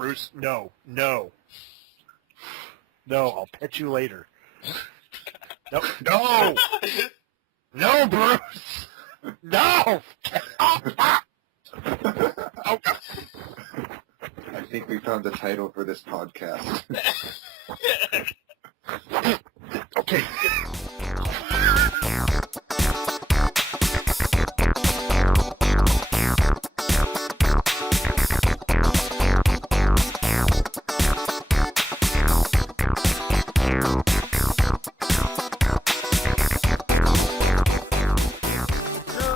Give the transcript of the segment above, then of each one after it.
Bruce, no. No, I'll pet you later. No! No, Bruce! No! I think we found the title for this podcast. Okay.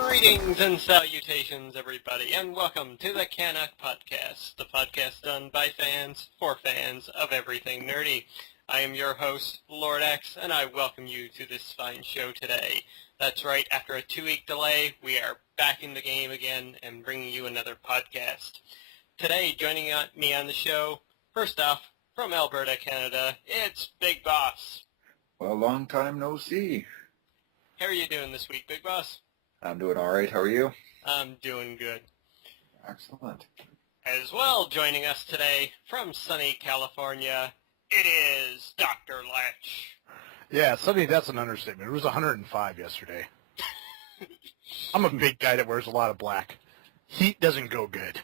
Greetings and salutations, everybody, and welcome to the CanUK Podcast, the podcast done by fans for fans of everything nerdy. I am your host, Lord X, and I welcome you to this fine show today. That's right, after a 2-week delay, we are back in the game again and bringing you another podcast. Today, joining me on the show, first off, from Alberta, Canada, it's Big Boss. Well, long time no see. How are you doing this week, Big Boss? I'm doing all right. How are you? I'm doing good. Excellent. As well, joining us today from sunny California, it is Doctor Lech. Yeah, sunny, that's an understatement. It was 105 yesterday. I'm a big guy that wears a lot of black. Heat doesn't go good.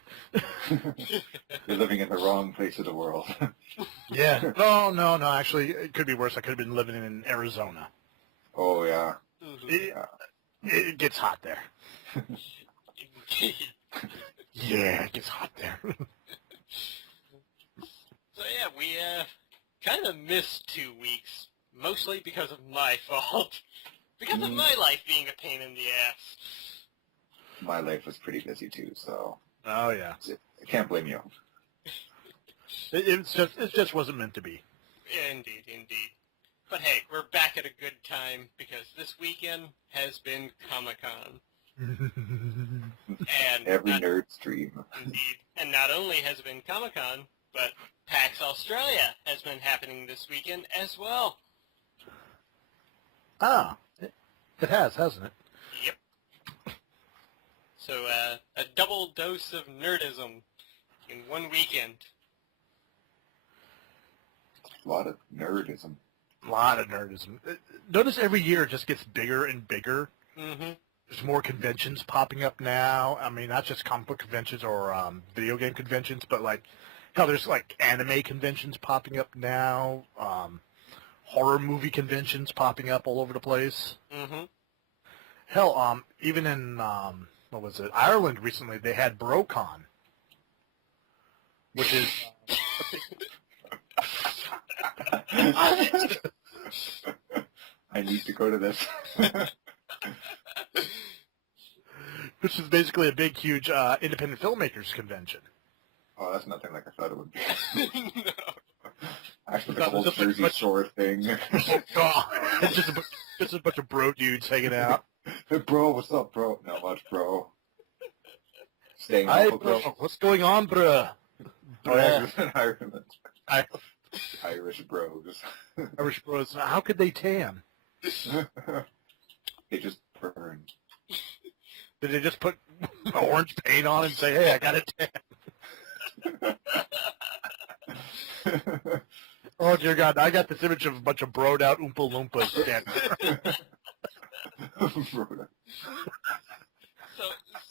You're living in the wrong place of the world. Yeah. No. Actually, it could be worse. I could have been living in Arizona. Oh, yeah. It gets hot there. Yeah, it gets hot there. So yeah, we kind of missed 2 weeks, mostly because of my fault. Because of my life being a pain in the ass. My life was pretty busy, too, so Oh, yeah. I can't blame you. It just wasn't meant to be. Indeed. But hey, we're back at a good time because this weekend has been Comic-Con. And Every nerd's dream. Indeed. And not only has it been Comic-Con, but PAX Australia has been happening this weekend as well. Ah, it has, hasn't it? Yep. So, a double dose of nerdism in one weekend. A lot of nerdism. A lot of nerdism. Notice every year it just gets bigger and bigger. Mm-hmm. There's more conventions popping up now. I mean, not just comic book conventions or video game conventions, but like, hell, there's like anime conventions popping up now. Horror movie conventions popping up all over the place. Mm-hmm. Hell, even in what was it, Ireland recently, they had BroCon, which is I need to go to this. which is basically a big, huge independent filmmakers convention. Oh, that's nothing like I thought it would be. No. Actually, the whole Jersey Shore thing. Oh, it's just a bunch of bro dudes hanging out. Hey, bro, what's up, bro? Not much, bro. Staying Hi, local, bro. bro. What's going on, bruh? Oh, yeah, Ireland. I- Irish bros. Irish bros. How could they tan? They just burn. Did they just put orange paint on and say, "Hey, I got a tan"? Oh dear God! I got this image of a bunch of broed out Oompa Loompas standing there.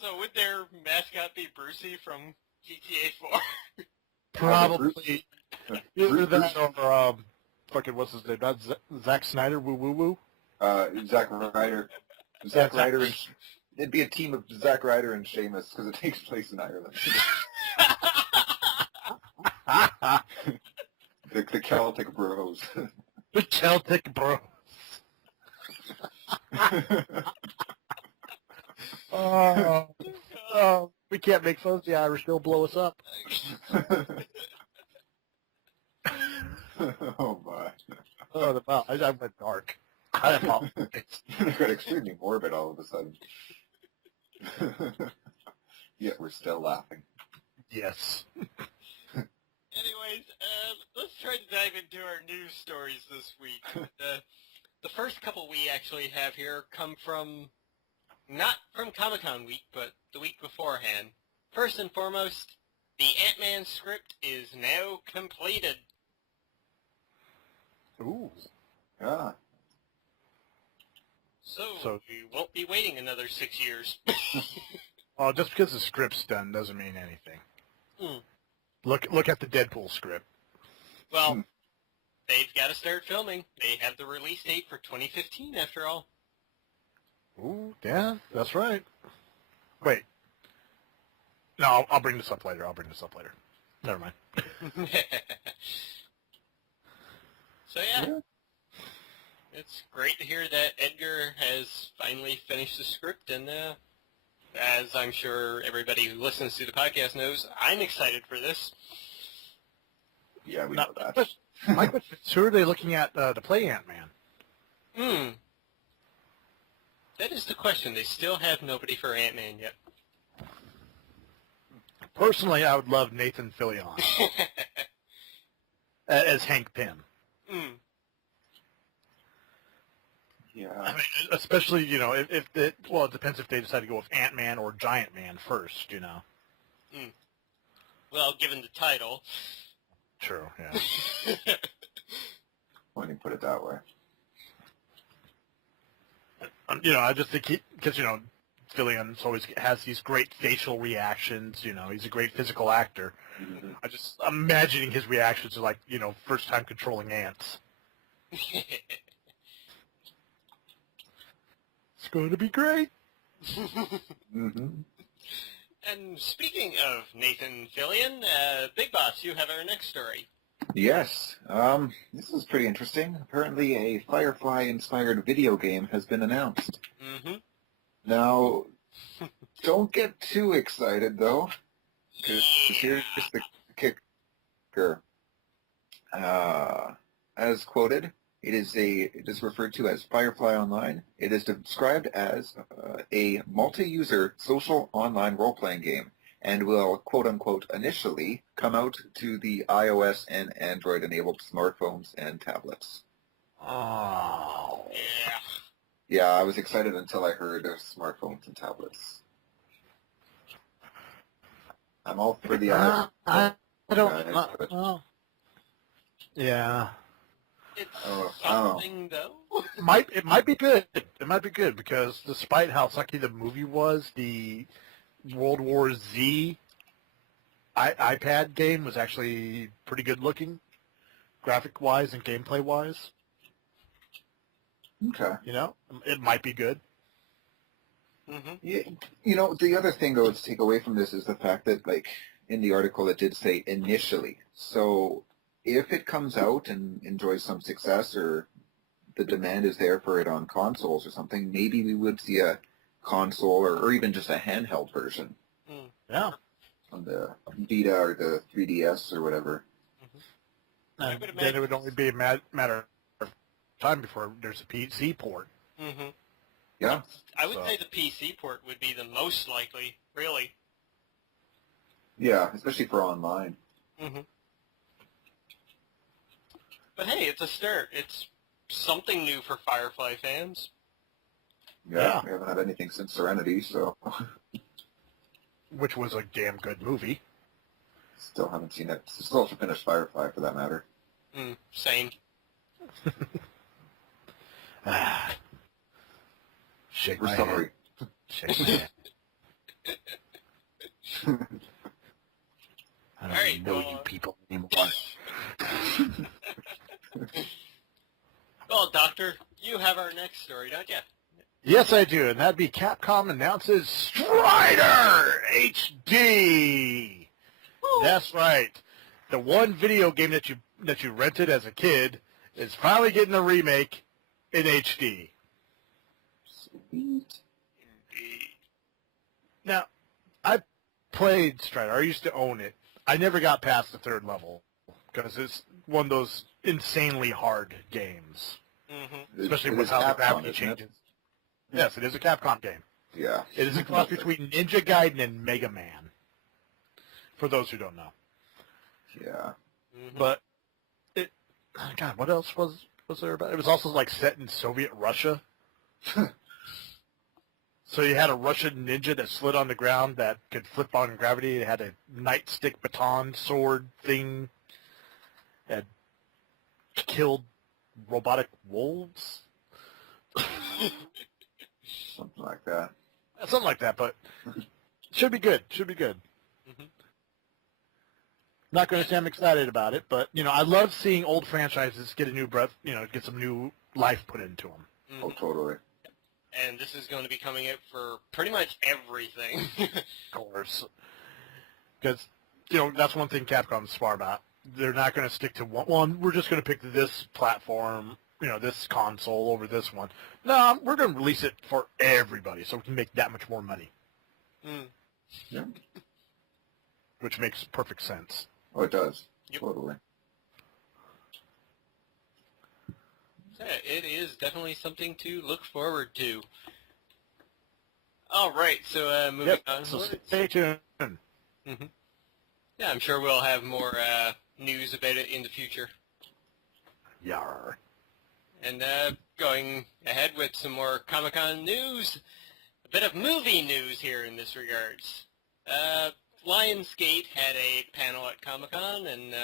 So would their mascot be Brucey from GTA 4? Probably either that or fucking what's his name? Not Zack Snyder. Woo woo woo. Zack Ryder. Zack Ryder. It'd be a team of Zack Ryder and Seamus because it takes place in Ireland. The Celtic bros. The Celtic bros. Oh, we can't make fun of the Irish. They'll blow us up. Oh my. Oh, wow. I went dark. I apologize. I got extremely morbid all of a sudden. Yet we're still laughing. Yes. Anyways, let's try to dive into our news stories this week. The first couple we actually have here come from, not from Comic-Con week, but the week beforehand. First and foremost, the Ant-Man script is now completed. Ooh. Yeah. So we won't be waiting another 6 years. Well, just because the script's done doesn't mean anything. Hmm. Look at the Deadpool script. Well, they've got to start filming. They have the release date for 2015, after all. Ooh, yeah, that's right. Wait. No, I'll bring this up later. Never mind. So yeah, it's great to hear that Edgar has finally finished the script, and as I'm sure everybody who listens to the podcast knows, I'm excited for this. Yeah, we Now, know that. my question is, who are they looking at to play Ant-Man? That is the question. They still have nobody for Ant-Man yet. Personally, I would love Nathan Fillion as Hank Pym. Yeah. I mean, especially, if it depends if they decide to go with Ant-Man or Giant Man first, Well, given the title. True, yeah. When you put it that way. I just think because, Fillion always has these great facial reactions, he's a great physical actor. Mm-hmm. I'm imagining his reactions are like, first time controlling ants. It's going to be great. Mm-hmm. And speaking of Nathan Fillion, Big Boss, you have our next story. Yes. This is pretty interesting. Apparently a Firefly-inspired video game has been announced. Mm-hmm. Now, don't get too excited, though, because here's the kicker. As quoted, it is referred to as Firefly Online. It is described as a multi-user social online role-playing game and will, quote-unquote, initially come out to the iOS and Android-enabled smartphones and tablets. Oh. Yeah. Yeah, I was excited until I heard smartphones and tablets. I'm all for the I don't guys, know. but- Well, yeah. It's I don't know. something, though. It might be good. It might be good because despite how sucky the movie was, the World War Z iPad game was actually pretty good looking, graphic-wise and gameplay-wise. Okay. It might be good. Mm-hmm. Yeah, the other thing, though, to take away from this is the fact that, in the article it did say initially. So if it comes out and enjoys some success or the demand is there for it on consoles or something, maybe we would see a console or even just a handheld version Yeah. on the Vita or the 3DS or whatever. I And would then imagine- it would only be a matter of time before there's a PC port. Mm-hmm. Yeah. I would So- say the PC port would be the most likely, really. Yeah, especially for online. Mm-hmm. But hey, it's a start. It's something new for Firefly fans. Yeah. We haven't had anything since Serenity, so Which was a damn good movie. still haven't seen it. Still have to finish Firefly, for that matter. Same. Shake We're my sorry. head. Shake my head. I don't Alright, know well, you people anymore. Well, Doctor, you have our next story, don't you? Yes, I do, and that'd be Capcom announces Strider HD. Woo! That's right. The one video game that you rented as a kid is finally getting a remake in HD. Sweet. Indeed. Now, I played Strider. I used to own it. I never got past the third level because it's one of those insanely hard games, Mm-hmm. especially It with is how the Capcom, gravity isn't it? changes. Yes, it is a Capcom game. Yeah. It is a cross between Ninja Gaiden and Mega Man, for those who don't know. Yeah. Mm-hmm. But God, what else was there about? It was also set in Soviet Russia. So you had a Russian ninja that slid on the ground that could flip on gravity. It had a nightstick baton sword thing. Had killed robotic wolves. Something like that. Something like that, but should be good. Should be good. Mm-hmm. Not going to say I'm excited about it, but I love seeing old franchises get a new breath. Get some new life put into them. Mm-hmm. Oh, totally. And this is going to be coming out for pretty much everything. Of course, because that's one thing Capcom's smart about. They're not going to stick to one. We're just going to pick this platform, this console over this one. No, we're going to release it for everybody, so we can make that much more money. Mm. Yeah. Which makes perfect sense. Oh, it does. Yep. Totally. Yeah, it is definitely something to look forward to. All right, so moving on. So stay tuned. Mm-hmm. Yeah, I'm sure we'll have more news about it in the future. Yar. And going ahead with some more Comic-Con news, a bit of movie news here in this regards. Lionsgate had a panel at Comic-Con, and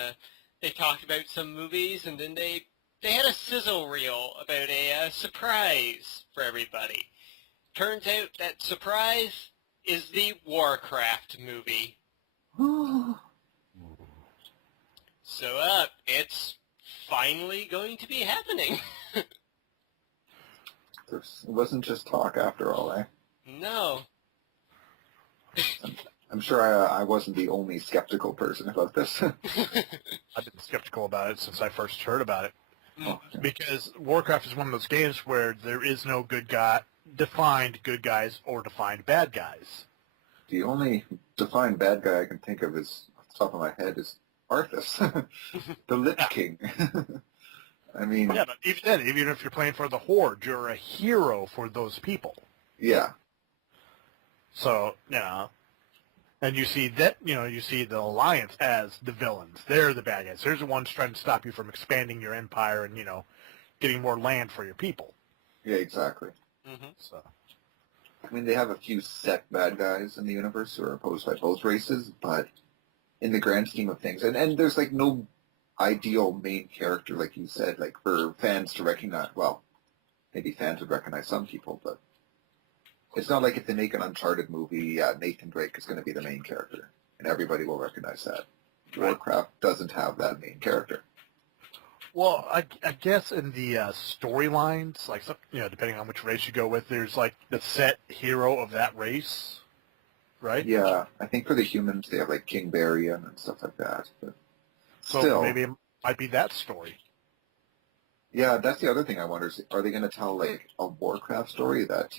they talked about some movies, and then they had a sizzle reel about a surprise for everybody. Turns out that surprise is the Warcraft movie. So, it's finally going to be happening. It wasn't just talk after all, eh? No. I'm sure I wasn't the only skeptical person about this. I've been skeptical about it since I first heard about it. Oh, yeah. Because Warcraft is one of those games where there is no defined good guys or defined bad guys. The only defined bad guy I can think of is, off the top of my head, is Arthas, the Lich King. I mean... Yeah, but even then, even if you're playing for the Horde, you're a hero for those people. Yeah. So, and you see that, you see the Alliance as the villains. They're the bad guys. They're the ones trying to stop you from expanding your empire and, getting more land for your people. Yeah, exactly. Mm-hmm. So, I mean, they have a few set bad guys in the universe who are opposed by both races, but in the grand scheme of things, and there's, like, no ideal main character, like you said, like, for fans to recognize. Well, maybe fans would recognize some people, but it's not like if they make an Uncharted movie, Nathan Drake is going to be the main character, and everybody will recognize that. Right. Warcraft doesn't have that main character. well, I guess in the storylines, like, depending on which race you go with, there's, like, the set hero of that race, right? Yeah, I think for the humans, they have, like, King Barian and stuff like that, but So still... maybe it might be that story. Yeah, that's the other thing I wonder, is are they going to tell, like, a Warcraft story that,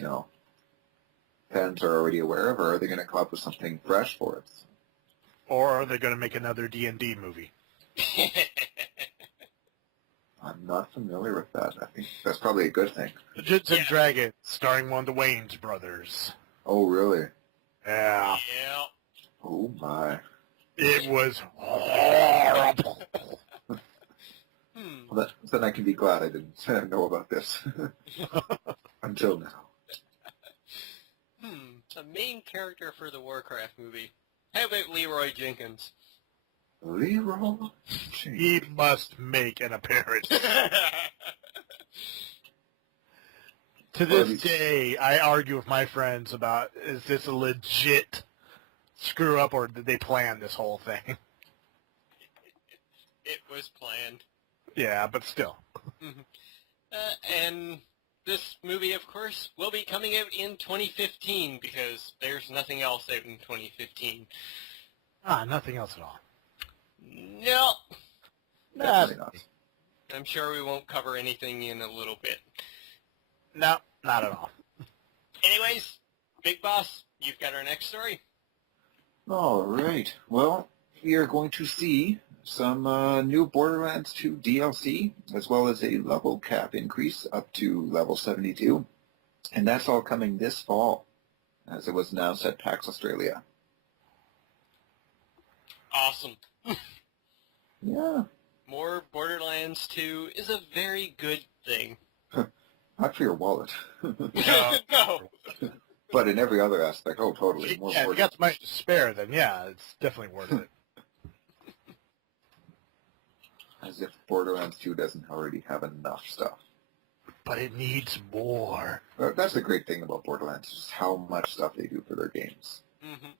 fans are already aware of, or are they going to come up with something fresh for it? Or are they going to make another D&D movie? I'm not familiar with that. I think that's probably a good thing. Dungeons and Dragons, starring one of the Wayans brothers. Oh, really? Yeah. Yeah. Oh, my. It was horrible. Well, then I can be glad I didn't know about this until now. The main character for the Warcraft movie. How about Leroy Jenkins? Leroy? He must make an appearance. To this day, I argue with my friends about, is this a legit screw-up, or did they plan this whole thing? It was planned. Yeah, but still. And this movie, of course, will be coming out in 2015 because there's nothing else out in 2015. Nothing else at all. No. Definitely not. I'm sure we won't cover anything in a little bit. No, not at all. Anyways, Big Boss, you've got our next story. All right. Well, we are going to see some new Borderlands 2 DLC, as well as a level cap increase up to level 72. And that's all coming this fall, as it was announced at PAX Australia. Awesome. Yeah. More Borderlands 2 is a very good thing. Not for your wallet. No. But in every other aspect, oh, totally. More Yeah, if you worth got the money to spare, then yeah, it's definitely worth it. As if Borderlands 2 doesn't already have enough stuff. But it needs more. That's the great thing about Borderlands, just how much stuff they do for their games. Mm-hmm.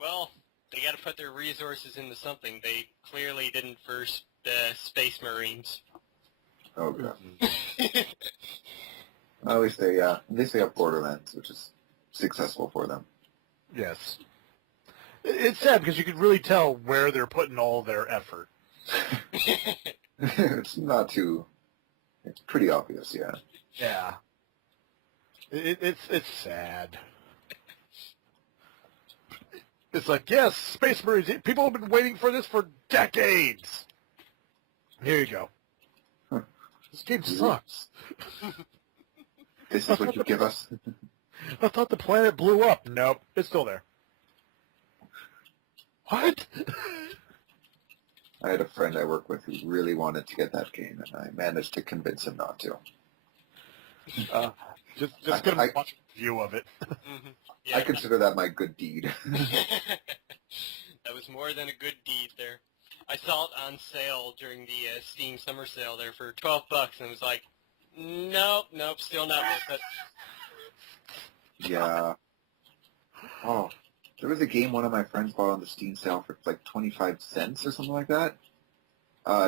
Well, they got to put their resources into something. They clearly didn't for Space Marines. Oh, God. At least they have Borderlands, which is successful for them. Yes. It's sad because you could really tell where they're putting all their effort. It's not too... It's pretty obvious, yeah. Yeah. It's sad. It's like, yes, Space Marines, people have been waiting for this for decades. Here you go. Huh. This game sucks. This is what you give us? I thought the planet blew up. Nope, it's still there. What? I had a friend I work with who really wanted to get that game, and I managed to convince him not to. Just get a watch a view of it. Mm-hmm. Yeah. I consider that my good deed. That was more than a good deed there. I saw it on sale during the Steam Summer Sale there for $12, and it was like, nope, still not worth it. Yeah. Oh, there was a game one of my friends bought on the Steam sale for like 25 cents or something like that.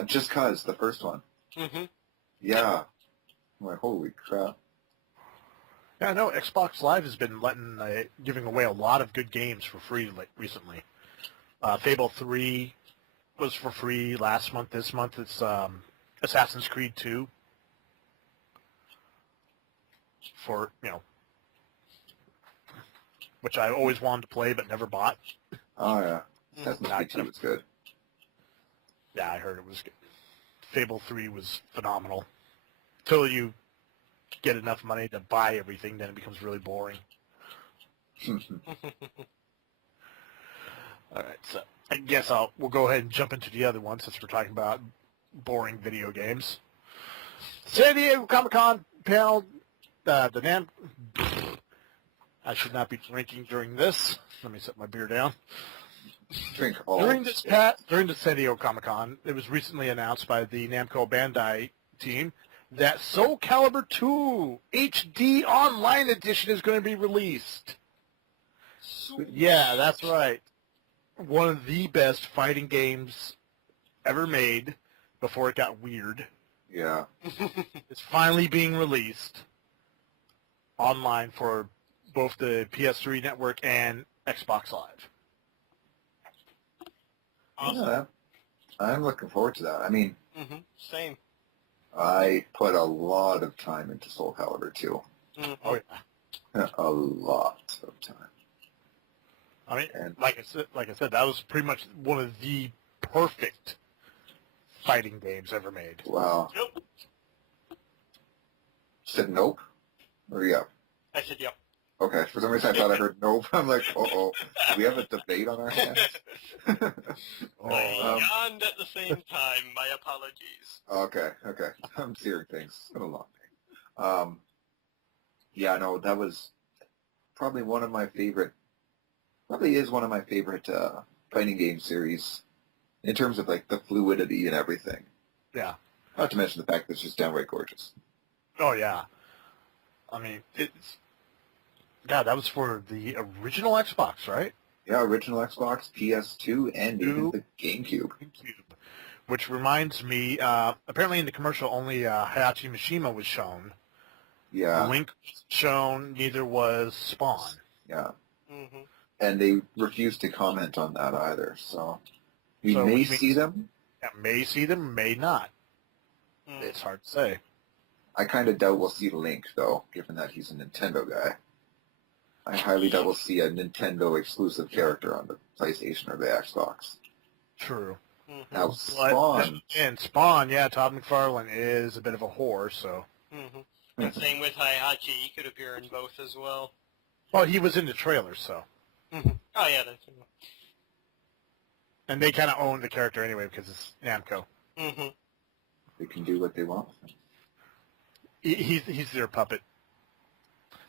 Just 'Cause, the first one. Mm-hmm. Yeah. I'm like, holy crap. Yeah, I know Xbox Live has been giving away a lot of good games for free recently. Fable 3 was for free last month. This month it's Assassin's Creed 2 for, which I always wanted to play but never bought. Oh, yeah. Assassin's Creed 2 was good. Yeah, I heard it was good. Fable 3 was phenomenal. Until you get enough money to buy everything, then it becomes really boring. All right, so I guess we'll go ahead and jump into the other one since we're talking about boring video games. San Diego Comic-Con panel, I should not be drinking during this. Let me set my beer down. Drink all. During the San Diego Comic-Con, it was recently announced by the Namco Bandai team that Soul Calibur 2 HD Online Edition is going to be released. Yeah, that's right. One of the best fighting games ever made before it got weird. Yeah. It's finally being released online for both the PS3 network and Xbox Live. Awesome. Yeah, I'm looking forward to that. I mean, Mm-hmm. Same. I put a lot of time into Soul Calibur 2. Mm-hmm. Oh yeah. A lot of time. I mean, And like I said, that was pretty much one of the perfect fighting games ever made. wow. Nope. Said nope? Or yeah? I said yep. Okay, for some reason I thought I heard nope. I'm like, uh-oh. Do we have a debate on our hands? I Oh, yawned at the same time. My apologies. Okay. I'm seeing things. It's been a long day. Yeah, no, that was probably one of my favorite, fighting game series in terms of, like, the fluidity and everything. yeah. Not to mention the fact that it's just downright gorgeous. Oh, yeah. I mean, God, that was for the original Xbox, right? Yeah, original Xbox, PS2, and even the GameCube. Which reminds me, apparently in the commercial only Hayachi Mishima was shown. Yeah. Link was shown, neither was Spawn. Yeah. Mm-hmm. And they refused to comment on that either, so we So, may which means- see them. Yeah, may see them, may not. Mm. It's hard to say. I kind of doubt we'll see Link, though, given that he's a Nintendo guy. I highly doubt we'll see a Nintendo-exclusive character on the PlayStation or the Xbox. True. Mm-hmm. Now, But, Spawn... and Spawn, yeah, Todd McFarlane is a bit of a whore, so... Mm-hmm. And same with Hayachi. He could appear in both as well. Well, he was in the trailer, so... Mm-hmm. Oh, yeah, that's And they kind of own the character anyway because it's Namco. Mm-hmm. They can do what they want with him. He's their puppet.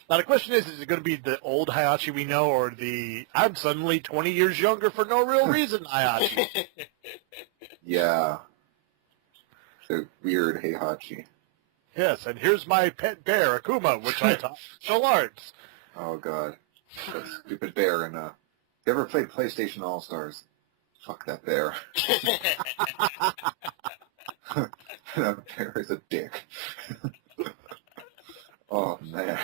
Now the question is it going to be the old Hayashi we know, or the I'm suddenly 20 years younger for no real reason Hayashi? Yeah. The weird Heihachi. Yes, and here's my pet bear, Akuma, which I taught martial arts. Oh, God. That stupid bear in, You ever played PlayStation All-Stars? Fuck that bear. That bear is a dick. Oh, man.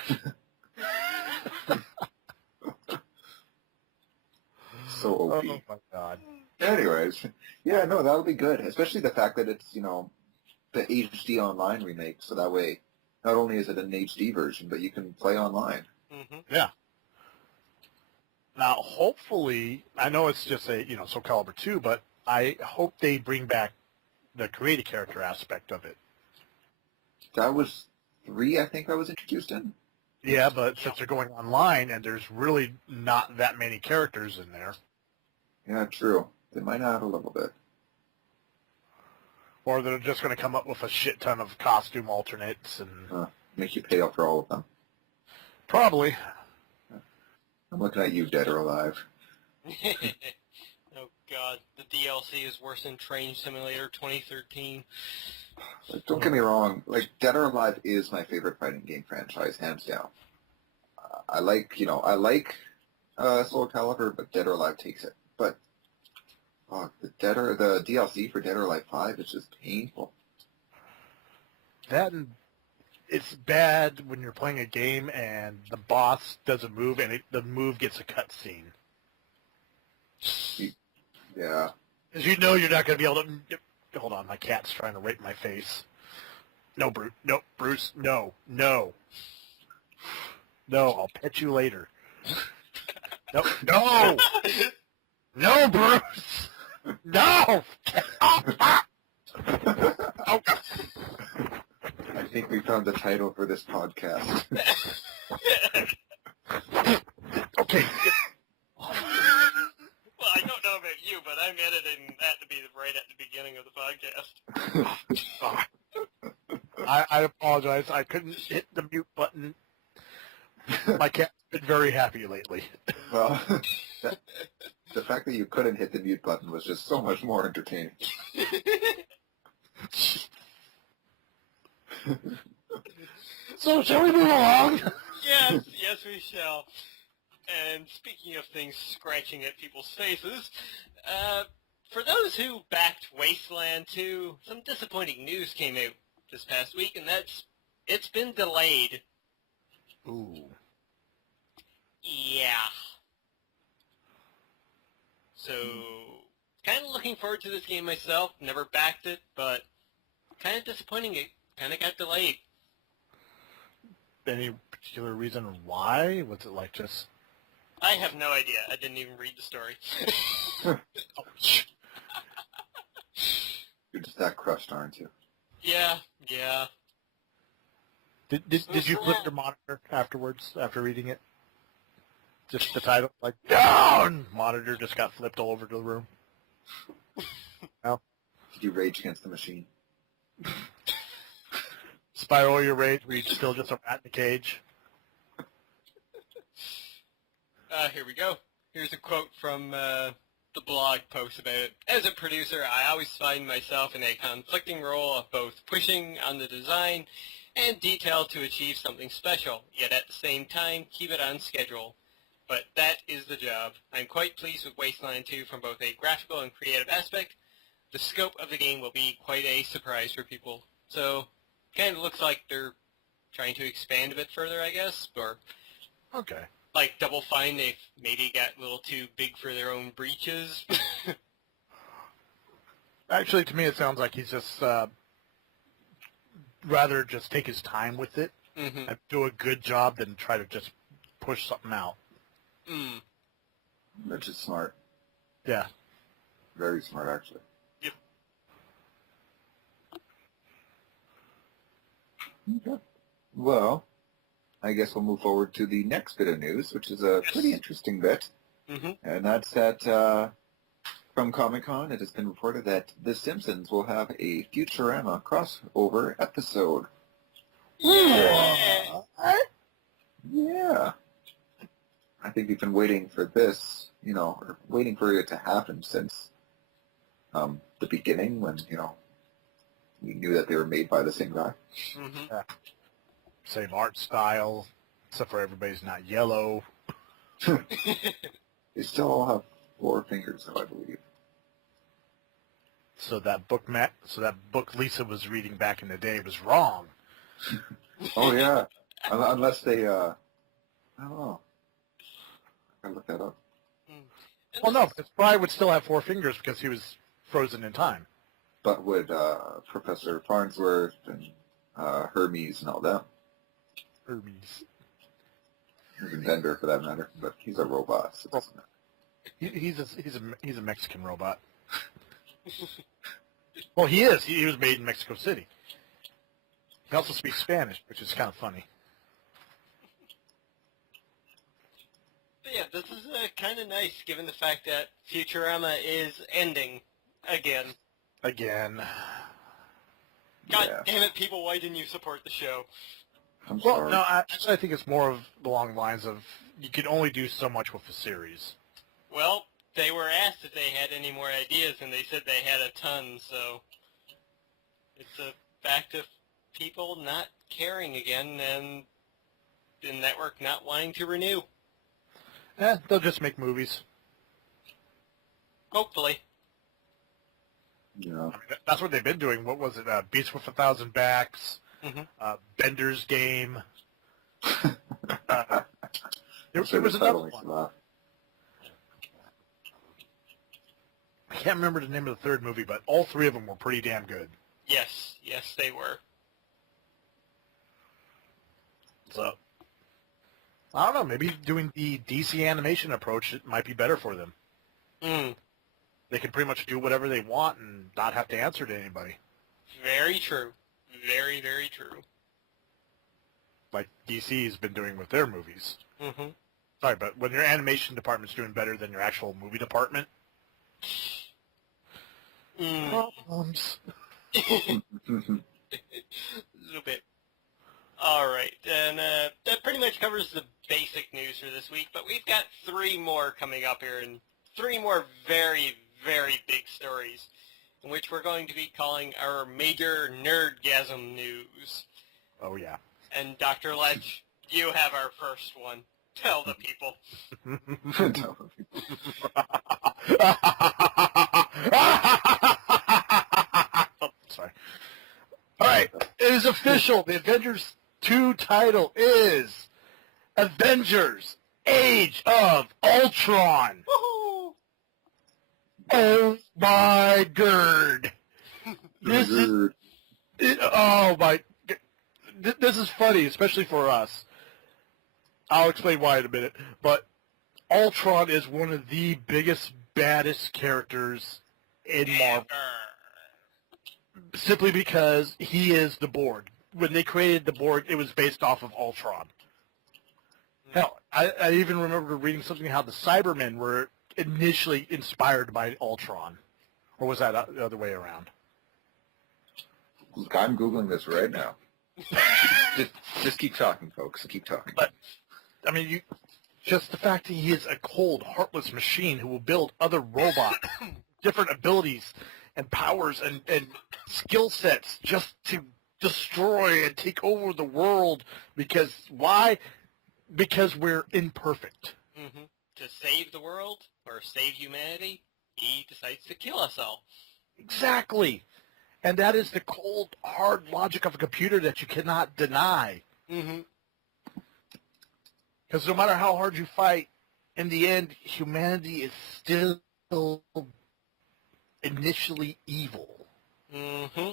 So OP. Oh, my God. Anyways, yeah, no, that'll be good. Especially the fact that it's, the HD Online remake, so that way, not only is it an HD version, but you can play online. Mm-hmm. Yeah. Now, hopefully, I know it's just a, Soul Calibur 2, but I hope they bring back the creative character aspect of it. That was 3, I think, I was introduced in. Yeah, but since they're going online and there's really not that many characters in there. Yeah, true. They might add a little bit. Or they're just going to come up with a shit ton of costume alternates and... Make you pay up for all of them. Probably. I'm looking at you, Dead or Alive. Oh, God. The DLC is worse than Train Simulator 2013. Like, don't get me wrong. Like, Dead or Alive is my favorite fighting game franchise, hands down. I like Soul Calibur, but Dead or Alive takes it. But the DLC for Dead or Alive 5 is just painful. That and it's bad when you're playing a game and the boss does a move and the move gets a cutscene. Yeah. Because you know you're not going to be able to... Hold on, my cat's trying to rape my face. No, Bruce. No, Bruce. No. No. No, I'll pet you later. No. No! No, Bruce! No! I think we found the title for this podcast. Okay. Well, I don't know about you, but I'm editing that to be right at the beginning of the podcast. I apologize. I couldn't hit the mute button. My cat's been very happy lately. Well, the fact that you couldn't hit the mute button was just so much more entertaining. So, shall we move along? Yes, we shall. And speaking of things scratching at people's faces, for those who backed Wasteland 2, some disappointing news came out this past week, and it's been delayed. Ooh. Yeah. So, kind of looking forward to this game myself. Never backed it, but kind of disappointing. It kind of got delayed. Any particular reason why? Was it like just... I have no idea. I didn't even read the story. You're just that crushed, aren't you? Yeah. Did you flip your monitor afterwards, after reading it? Just the title, like, down! Monitor just got flipped all over the room. No? Did you rage against the machine? Spiral your rage, were you still just a rat in a cage? Here we go. Here's a quote from the blog post about it. As a producer, I always find myself in a conflicting role of both pushing on the design and detail to achieve something special, yet at the same time keep it on schedule. But that is the job. I'm quite pleased with Wasteland 2 from both a graphical and creative aspect. The scope of the game will be quite a surprise for people. So, kind of looks like they're trying to expand a bit further, I guess, or... Okay. Like Double Fine, they've maybe got a little too big for their own breeches. Actually, to me, it sounds like he's just rather just take his time with it and do a good job than try to just push something out. Mm. Which is smart. Yeah. Very smart, actually. Yep. Okay. Well, I guess we'll move forward to the next bit of news, which is a pretty interesting bit. Mm-hmm. And that's that from Comic-Con, it has been reported that The Simpsons will have a Futurama crossover episode. Yeah. Yeah. I think we've been waiting for this, or waiting for it to happen since the beginning when, we knew that they were made by the same guy. Mm-hmm. Same art style, except for everybody's not yellow. They still all have 4 fingers, though, I believe. So that book Lisa was reading back in the day was wrong. Oh, yeah. Unless they, I don't know. I gotta look that up. Well, no, because Fry would still have 4 fingers because he was frozen in time. But would Professor Farnsworth and Hermes and all that, Hermes. even Bender for that matter, but he's a robot, so it doesn't matter. He's a Mexican robot. Well, he is. He was made in Mexico City. He also speaks Spanish, which is kind of funny. But yeah, this is kind of nice, given the fact that Futurama is ending again. Again. God Yeah. damn it, people, why didn't you support the show? I'm Well, sorry. no, I think it's more of along the lines of you can only do so much with the series. Well, they were asked if they had any more ideas, and they said they had a ton, so it's a fact of people not caring again, and the network not wanting to renew. They'll just make movies. Hopefully. Yeah. I mean, that's what they've been doing. What was it? Beast with 1,000 Backs, Mm-hmm. Bender's Game. There Sure, was the another title makes one. you laugh. I can't remember the name of the third movie, but all 3 of them were pretty damn good. Yes, they were. So, I don't know. Maybe doing the DC animation approach it might be better for them. Mm, They can pretty much do whatever they want and not have to answer to anybody. very true. Very, very true. Like DC's been doing with their movies. Mm-hmm. Sorry, but when your animation department's doing better than your actual movie department, problems. A little bit. All right, and that pretty much covers the basic news for this week, but we've got 3 more coming up here, and 3 more very, very big stories, in which we're going to be calling our major Nerdgasm news. Oh, yeah. And Dr. Lech, you have our first one. Tell the people. Oh, sorry. All right, it is official. The Avengers 2 title is Avengers Age of Ultron. Woohoo! Oh, my God. This is... oh, my... This is funny, especially for us. I'll explain why in a minute. But Ultron is one of the biggest, baddest characters in Marvel. Simply because he is the Borg. When they created the Borg, it was based off of Ultron. Hell, I even remember reading something how the Cybermen were initially inspired by Ultron. Or was that the other way around? I'm Googling this right now. just keep talking, folks. Keep talking. But, I mean, just the fact that he is a cold, heartless machine who will build other robots, different abilities and powers and skill sets just to destroy and take over the world. Because why? Because we're imperfect. Mm-hmm. To save the world, or save humanity, he decides to kill us all. Exactly. And that is the cold, hard logic of a computer that you cannot deny. Mm-hmm. Because no matter how hard you fight, in the end, humanity is still initially evil. Mm-hmm.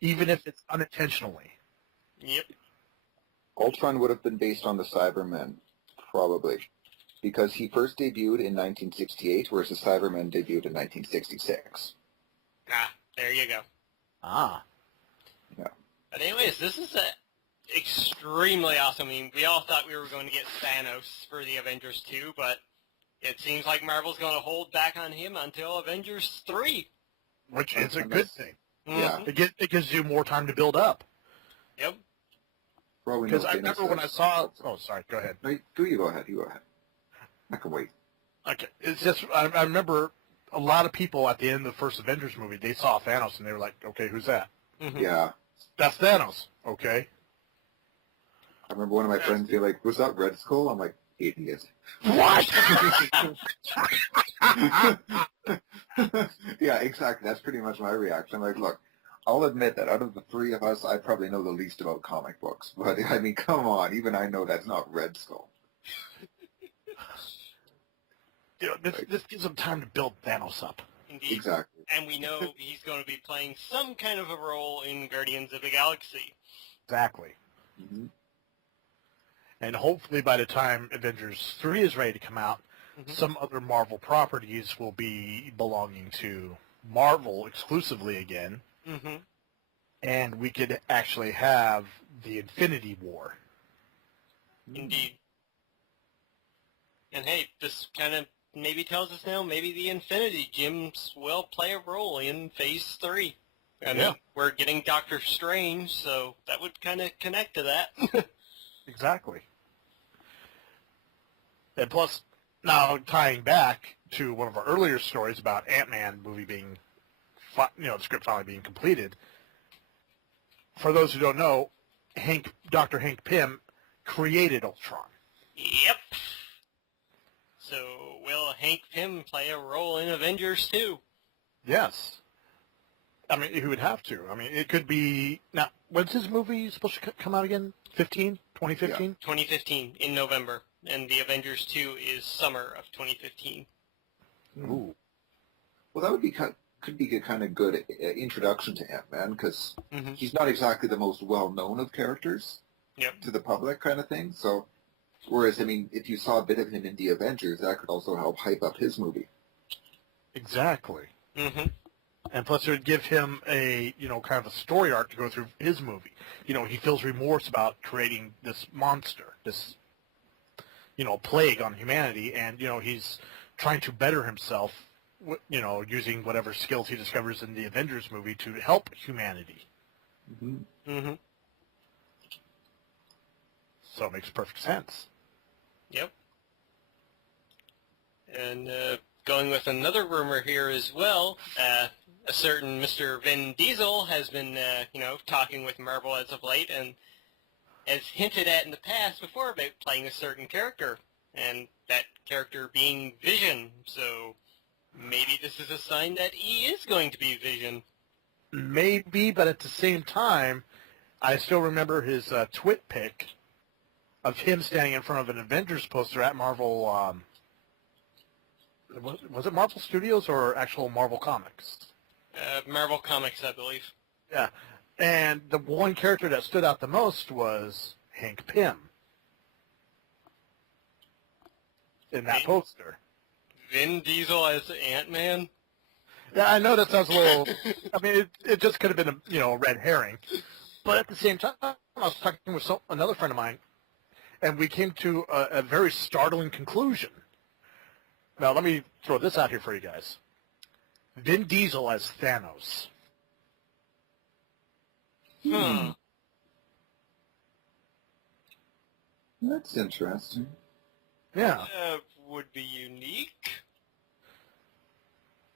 Even if it's unintentionally. Yep. Ultron would have been based on the Cybermen, probably, because he first debuted in 1968, whereas the Cybermen debuted in 1966. Ah, there you go. Ah. Yeah. But anyways, this is extremely awesome. I mean, we all thought we were going to get Thanos for the Avengers 2, but it seems like Marvel's going to hold back on him until Avengers 3. Which is a good thing. Yeah. Mhm. It gives you more time to build up. Yep. For all we Because know, I Thanos remember when I has- saw... Oh, sorry, go ahead. No, you go ahead. You go ahead. I can wait. Okay, it's just, I remember a lot of people at the end of the first Avengers movie, they saw Thanos and they were like, okay, who's that? Mm-hmm. Yeah. That's Thanos. Okay. I remember one of my friends being like, was that Red Skull? I'm like, idiot. What? Yeah, exactly. That's pretty much my reaction. I'm like, look, I'll admit that out of the three of us, I probably know the least about comic books. But, I mean, come on. Even I know that's not Red Skull. You know, this gives them time to build Thanos up. Indeed. Exactly. And we know he's going to be playing some kind of a role in Guardians of the Galaxy. Exactly. Mm-hmm. And hopefully by the time Avengers 3 is ready to come out, some other Marvel properties will be belonging to Marvel exclusively again. Mm-hmm. And we could actually have the Infinity War. Indeed. And hey, this kind of maybe tells us now maybe the Infinity Gems will play a role in Phase 3. I mean, we're getting Doctor Strange, so that would kind of connect to that. Exactly. And plus, now tying back to one of our earlier stories about Ant-Man movie being, the script finally being completed. For those who don't know, Dr. Hank Pym created Ultron. Yep. So will Hank Pym play a role in Avengers 2? Yes. I mean, he would have to. I mean, it could be... Now, when's his movie supposed to come out again? 2015? Yeah. 2015, in November. And the Avengers 2 is summer of 2015. Ooh. Well, that would be could be a kind of good introduction to Ant-Man, because he's not exactly the most well-known of characters to the public kind of thing. So, whereas, I mean, if you saw a bit of him in the Avengers, that could also help hype up his movie. Exactly. Mm-hmm. And plus it would give him a, kind of a story arc to go through his movie. He feels remorse about creating this monster, this, plague on humanity, and, he's trying to better himself, using whatever skills he discovers in the Avengers movie to help humanity. Mm-hmm. Mm-hmm. So it makes perfect sense. Yep. And going with another rumor here as well, a certain Mr. Vin Diesel has been, talking with Marvel as of late and has hinted at in the past before about playing a certain character, and that character being Vision. So maybe this is a sign that he is going to be Vision. Maybe, but at the same time, I still remember his twit pic of him standing in front of an Avengers poster at Marvel, was it Marvel Studios or actual Marvel Comics? Marvel Comics, I believe. Yeah, and the one character that stood out the most was Hank Pym in that poster. Vin Diesel as Ant-Man? Yeah, I know that sounds a little, I mean, it just could have been a red herring. But at the same time, I was talking with another friend of mine, and we came to a very startling conclusion. Now, let me throw this out here for you guys. Vin Diesel as Thanos. That's interesting. Yeah. Would be unique.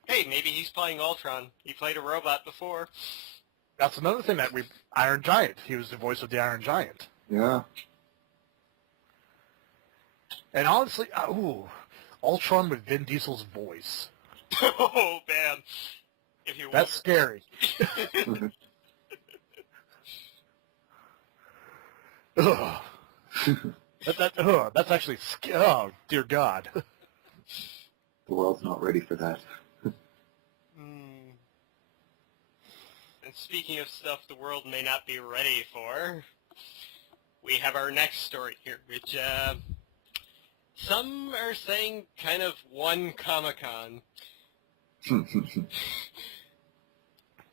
Hey, maybe he's playing Ultron. He played a robot before. That's another thing that Iron Giant. He was the voice of the Iron Giant. Yeah. And honestly, Ultron with Vin Diesel's voice. Oh, man. That's scary. Ugh. That's actually, oh, dear God. The world's not ready for that. And speaking of stuff the world may not be ready for, we have our next story here, which some are saying kind of won Comic-Con.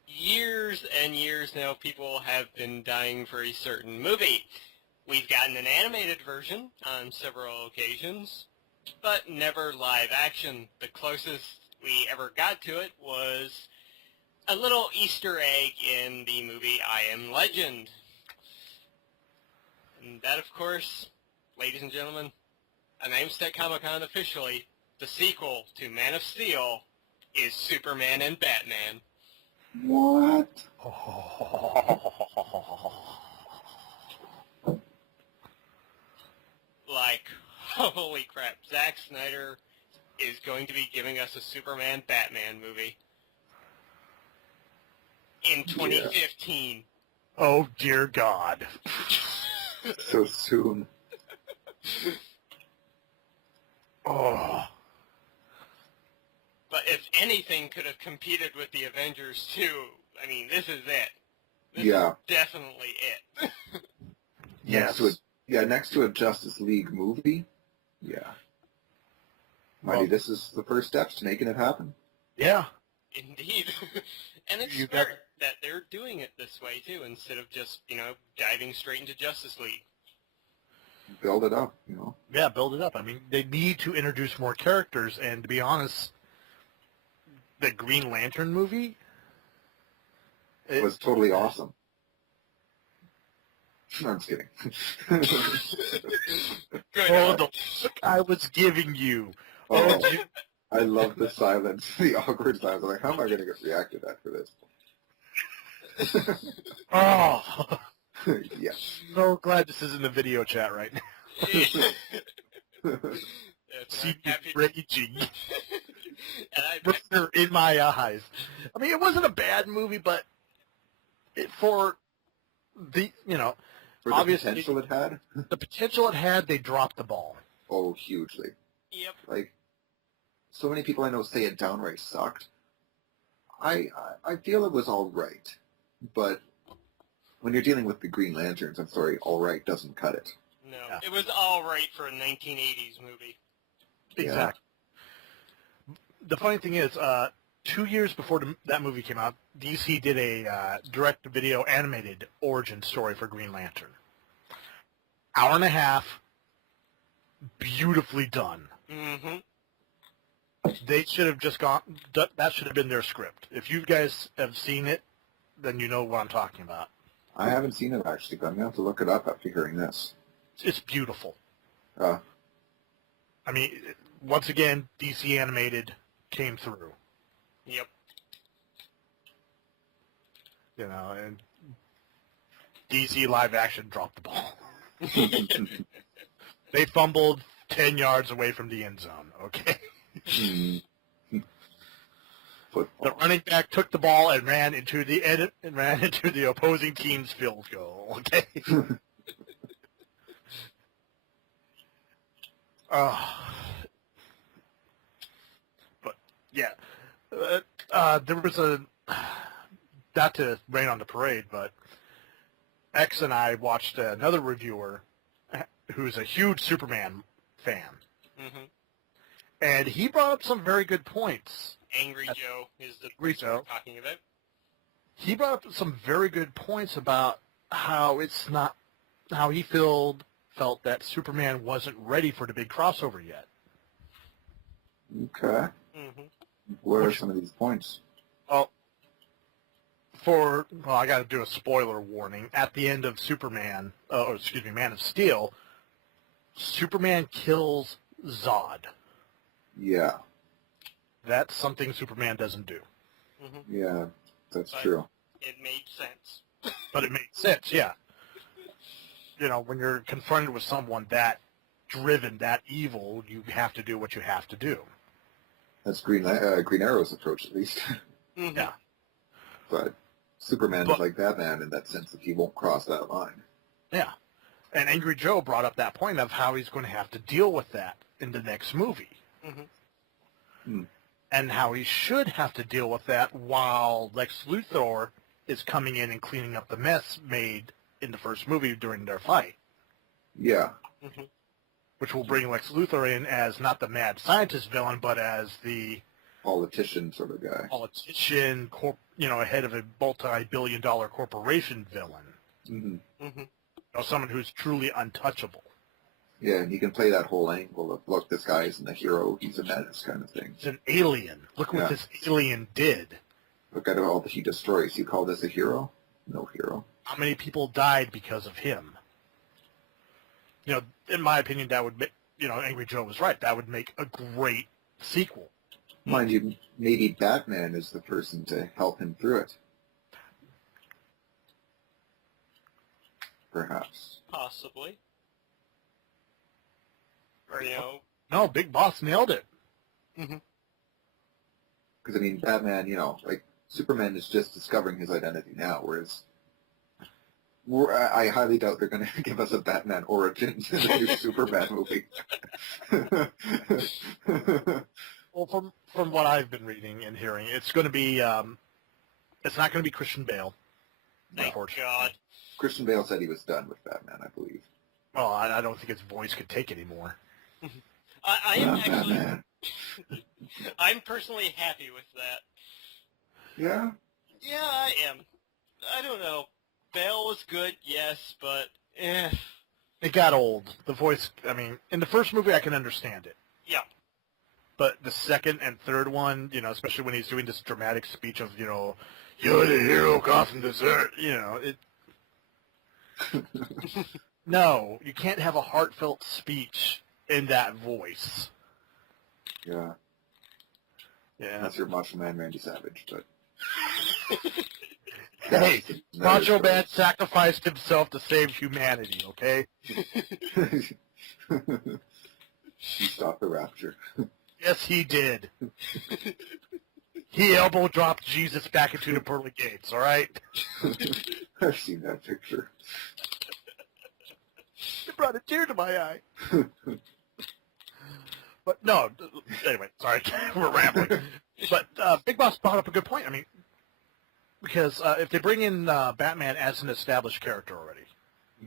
Years and years now, people have been dying for a certain movie. We've gotten an animated version on several occasions, but never live action. The closest we ever got to it was a little Easter egg in the movie I Am Legend. And that, of course, ladies and gentlemen, announced at Comic-Con officially, the sequel to Man of Steel is Superman and Batman. What? Like, holy crap, Zack Snyder is going to be giving us a Superman-Batman movie in 2015. Oh, dear God. So soon. Oh. But if anything could have competed with the Avengers 2, I mean, this is it. This is definitely it. Yes. Next to a Justice League movie. Yeah. Mighty, this is the first steps to making it happen. Yeah. Indeed. And it's smart that they're doing it this way, too, instead of just, diving straight into Justice League. Build it up, Yeah, build it up. I mean, they need to introduce more characters, and to be honest, the Green Lantern movie... It was totally awesome. No, I'm just kidding. Oh, the look I was giving you. Oh, I love the silence, the awkward silence. I'm like, how am I going to get reacted after this? Oh. Yeah. So glad this isn't the video chat right now. See me raging. Burner in my eyes. I mean, it wasn't a bad movie, but for the, For obviously, the potential it had? The potential it had, they dropped the ball. Oh, hugely. Yep. Like, so many people I know say it downright sucked. I feel it was all right, but when you're dealing with the Green Lanterns, I'm sorry, all right doesn't cut it. No, It was all right for a 1980s movie. Exactly. Yeah. The funny thing is, 2 years before that movie came out, DC did a direct-to-video animated origin story for Green Lantern. Hour and a half, beautifully done. Mm-hmm. They should have just gone, that should have been their script. If you guys have seen it, then you know what I'm talking about. I haven't seen it, actually, but I'm going to have to look it up after hearing this. It's beautiful. I mean, once again, DC Animated came through. Yep. And DC Live Action dropped the ball. They fumbled 10 yards away from the end zone, okay? The running back took the ball and ran into the opposing team's field goal, okay? But, yeah. There was not to rain on the parade, but X and I watched another reviewer who's a huge Superman fan. Mm-hmm. And he brought up some very good points. Angry Joe is the person we're talking about. He brought up some very good points about how he felt that Superman wasn't ready for the big crossover yet. Okay. Mm-hmm. What are some of these points? I got to do a spoiler warning. At the end of Man of Steel, Superman kills Zod. Yeah. That's something Superman doesn't do. Mm-hmm. Yeah, that's true. It made sense. But it made sense, yeah. When you're confronted with someone that driven, that evil, you have to do what you have to do. That's Green Arrow's approach, at least. Mm-hmm. Yeah. But Superman is like Batman in that sense that he won't cross that line. Yeah. And Angry Joe brought up that point of how he's going to have to deal with that in the next movie. Mm-hmm. And how he should have to deal with that while Lex Luthor is coming in and cleaning up the mess made in the first movie during their fight. Yeah. Mm-hmm. Which will bring Lex Luthor in as not the mad scientist villain, but as the politician sort of guy. Politician, head of a multi-billion-dollar corporation villain. Mm-hmm. Mm-hmm. Someone who's truly untouchable. Yeah, and he can play that whole angle of, look, this guy isn't a hero, he's a menace kind of thing. It's an alien. Look what this alien did. Look at all that he destroys. You call this a hero? No hero. How many people died because of him? in my opinion, that would make, Angry Joe was right. That would make a great sequel. Mind you, maybe Batman is the person to help him through it. Perhaps. Possibly. Or, No, Big Boss nailed it. Mm-hmm. Because, I mean, Batman, Superman is just discovering his identity now, whereas I highly doubt they're going to give us a Batman origins in the new Superman movie. Well, from what I've been reading and hearing, it's going to be, it's not going to be Christian Bale. Thank God. Christian Bale said he was done with Batman, I believe. Well, I don't think his voice could take anymore. I am actually... Batman. I'm personally happy with that. Yeah? Yeah, I am. I don't know. Bale was good, yes, but It got old. The voice, I mean, in the first movie I can understand it. Yeah. But the second and third one, especially when he's doing this dramatic speech of, you're the hero, Gotham dessert, it... No, you can't have a heartfelt speech in that voice. Yeah. Yeah. That's your Macho Man Randy Savage, but... Hey, Macho Man sacrificed himself to save humanity, okay? He stopped the rapture. Yes, he did. He elbow dropped Jesus back into the pearly gates, all right? I've seen that picture. It brought a tear to my eye. But no, anyway, sorry, we're rambling. But Big Boss brought up a good point. I mean, because if they bring in Batman as an established character already,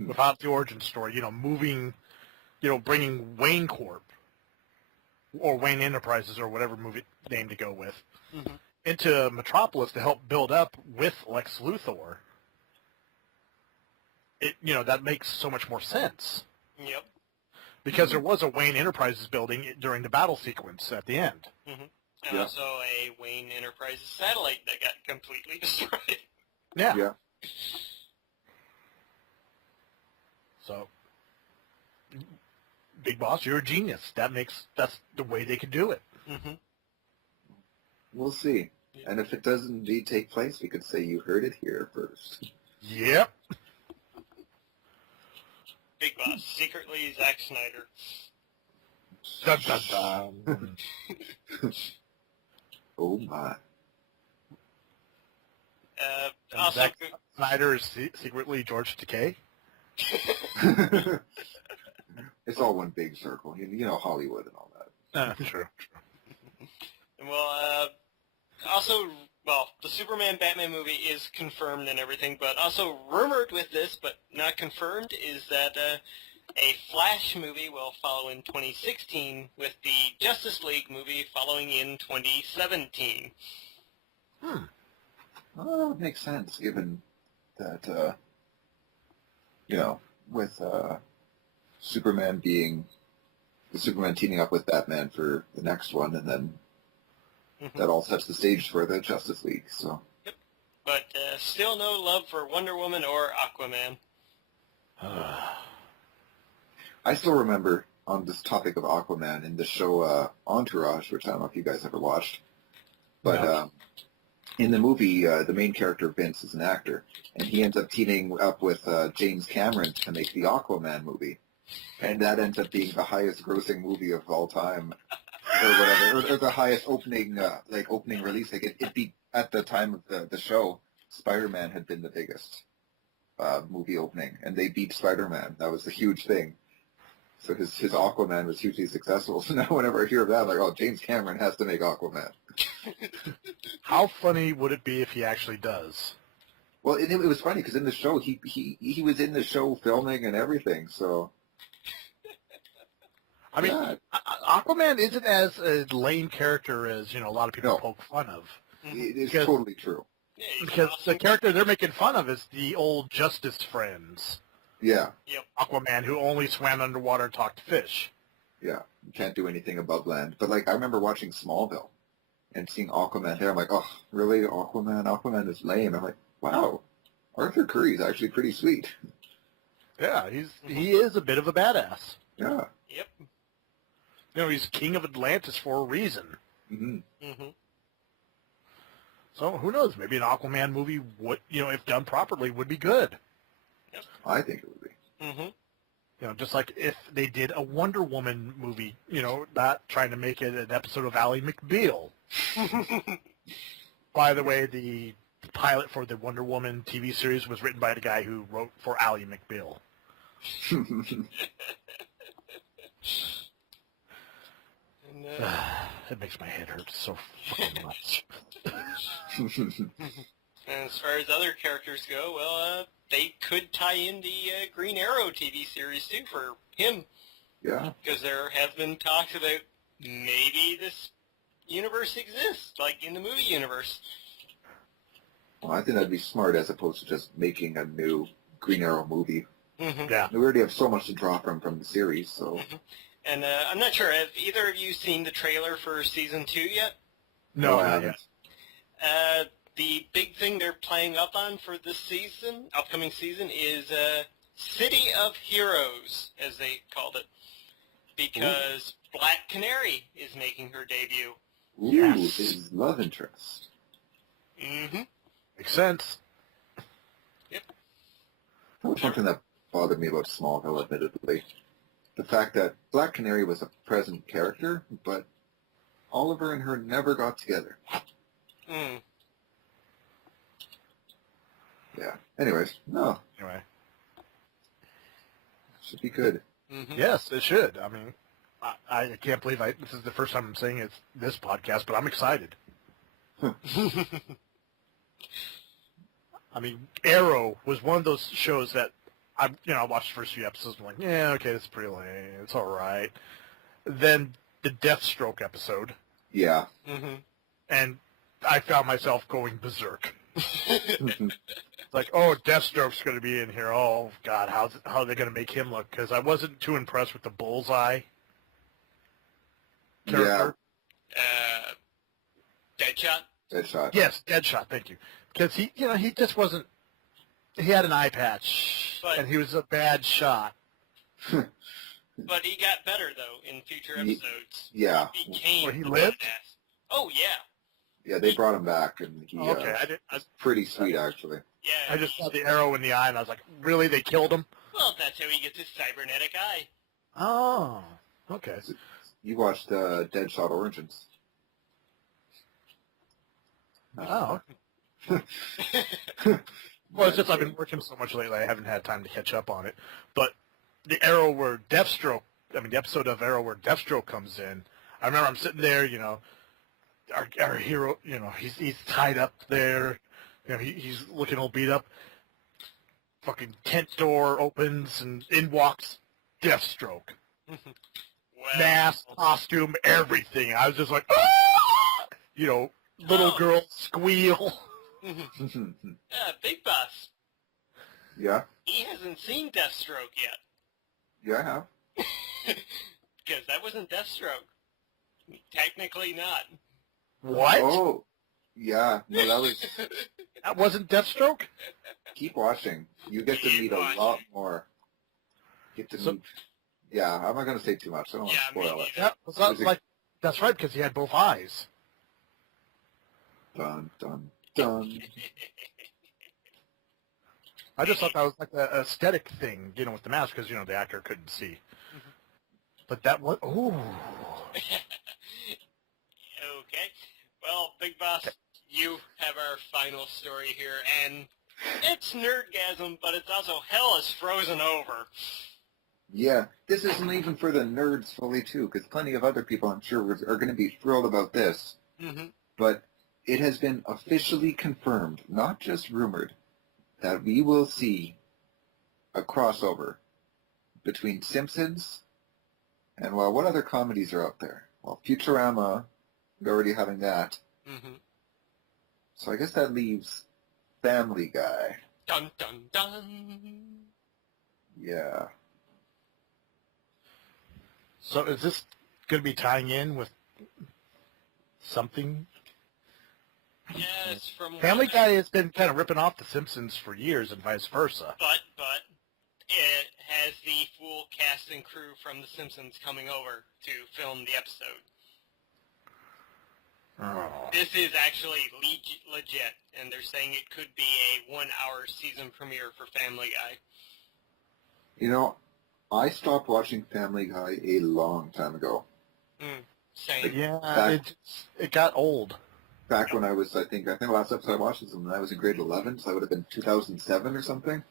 without the origin story, moving, bringing Wayne Corp, or Wayne Enterprises, or whatever movie name to go with, into Metropolis to help build up with Lex Luthor, that makes so much more sense. Yep. Because there was a Wayne Enterprises building during the battle sequence at the end. And also a Wayne Enterprises satellite that got completely destroyed. Yeah. So, Big Boss, you're a genius. That's the way they could do it. We'll see. Yeah. And if it does indeed take place, we could say you heard it here first. Yep. Big Boss, secretly Zack Snyder. Dun, dun, dun. Oh my. Also, Zack Snyder is secretly George Takei. It's all one big circle. Hollywood and all that. True. Well, also, the Superman-Batman movie is confirmed and everything, but also rumored with this, but not confirmed, is that a Flash movie will follow in 2016, with the Justice League movie following in 2017. Well, that makes sense, given that, with Superman teaming up with Batman for the next one, and then that all sets the stage for the Justice League, so. Yep. But still no love for Wonder Woman or Aquaman. I still remember, on this topic of Aquaman, in the show Entourage, which I don't know if you guys ever watched, but in the movie, the main character, Vince, is an actor, and he ends up teaming up with James Cameron to make the Aquaman movie, and that ends up being the highest grossing movie of all time. Or whatever, or the highest opening release. Like it beat, at the time of the show, Spider-Man had been the biggest movie opening, and they beat Spider-Man. That was a huge thing. So his Aquaman was hugely successful. So now whenever I hear of that, I'm like, oh, James Cameron has to make Aquaman. How funny would it be if he actually does? Well, it was funny because in the show, he was in the show filming and everything. So. I mean, Aquaman isn't as a lame character as, a lot of people poke fun of. It is totally true. Yeah, because the character they're making fun of is the old Justice Friends. Yeah. Yep. Aquaman, who only swam underwater and talked to fish. Yeah. You can't do anything above land. But, I remember watching Smallville and seeing Aquaman there. I'm like, oh, really? Aquaman? Aquaman is lame. I'm like, wow. Arthur Curry's actually pretty sweet. Yeah, he is a bit of a badass. Yeah. Yep. You know, he's king of Atlantis for a reason. Mm-hmm. Mm-hmm. So who knows? Maybe an Aquaman movie would, you know, if done properly, would be good. Yep. I think it would be. Mm-hmm. You know, just like if they did a Wonder Woman movie, you know, not trying to make it an episode of Ally McBeal. By the way, the pilot for the Wonder Woman TV series was written by the guy who wrote for Ally McBeal. And, It makes my head hurt so fucking much. and as far as other characters go, well, they could tie in the Green Arrow TV series too for him, Yeah. because there have been talks about maybe this universe exists, like in the movie universe. Well, I think that'd be smart as opposed to just making a new Green Arrow movie. Mm-hmm. Yeah. We already have so much to draw from the series, so... And I'm not sure, have either of you seen the trailer for Season 2 yet? No, I not haven't. yet. The big thing they're playing up on for this season, upcoming season, is City of Heroes, as they called it, because Black Canary is making her debut. Ooh, Yes. his love interest. Mm-hmm. Makes sense. Yep. That was something that bothered me about Smallville, admittedly. The fact that Black Canary was a present character, but Oliver and her never got together. Mm. Yeah. Anyways, no, Anyway. should be good. Mm-hmm. Yes, it should. I mean, I can't believe this is the first time I'm saying it's this podcast, but I'm excited. I mean, Arrow was one of those shows that I watched the first few episodes and I'm like, yeah, okay, it's pretty lame. It's all right. Then the Deathstroke episode, Yeah. Mm-hmm. and I found myself going berserk. Like, oh, Deathstroke's going to be in here. Oh, God, how are they going to make him look? Because I wasn't too impressed with the Bullseye character. Deadshot? Deadshot. Yes, Deadshot, thank you. Because he just wasn't, he had an eye patch, But- and he was a bad shot. But he got better, though, in future episodes. Yeah. He became Where he the lived? badass. Oh, yeah. Yeah, they brought him back, and he Okay, I pretty sweet, actually. Yeah. just saw the arrow in the eye, and I was like, really, they killed him? Well, that's how he gets his cybernetic eye. Oh, okay. You watched Deadshot Origins. Oh, well, it's just I've been working so much lately, I haven't had time to catch up on it. But the arrow where Deathstroke, the episode of Arrow where Deathstroke comes in, I remember I'm sitting there, our hero, he's tied up there, he's looking all beat up. Fucking tent door opens and in walks Deathstroke. Well, Mask, costume, everything. I was just like, ah! Little girl squeal. Big Boss. Yeah? He hasn't seen Deathstroke yet. Yeah, I have. Because that wasn't Deathstroke. Technically not. What? Oh, yeah. No, that was... That wasn't Deathstroke? Keep watching. You get to Keep meet a watching. lot more. Get to So- meet... Yeah, I'm not going to say too much. I don't want Yeah, to spoil me it. Yeah, was that Is it- like, that's right, because he had both eyes. Dun, dun, dun. I just thought that was like an aesthetic thing, with the mask, because, the actor couldn't see. But that was, ooh. Okay. Well, Big Boss, you have our final story here, and it's Nerdgasm, but it's also hell is frozen over. Yeah, this isn't even for the nerds fully, too, because plenty of other people, I'm sure, are going to be thrilled about this. Mm-hmm. But it has been officially confirmed, not just rumored, that we will see a crossover between Simpsons and, well, what other comedies are out there? Well, Futurama, we're already having that. Mm-hmm. So I guess that leaves Family Guy. Dun, dun, dun. Yeah. So is this going to be tying in with something? Yes, from Family what Guy has been kind of ripping off The Simpsons for years and vice versa. But, it has the full cast and crew from The Simpsons coming over to film the episode. Oh. This is actually legit, and they're saying it could be a 1-hour season premiere for Family Guy. You know, I stopped watching Family Guy a long time ago. Same. Yeah, it got old. Back when I think the last episode I watched was when I was in grade 11, so that would have been 2007 or something.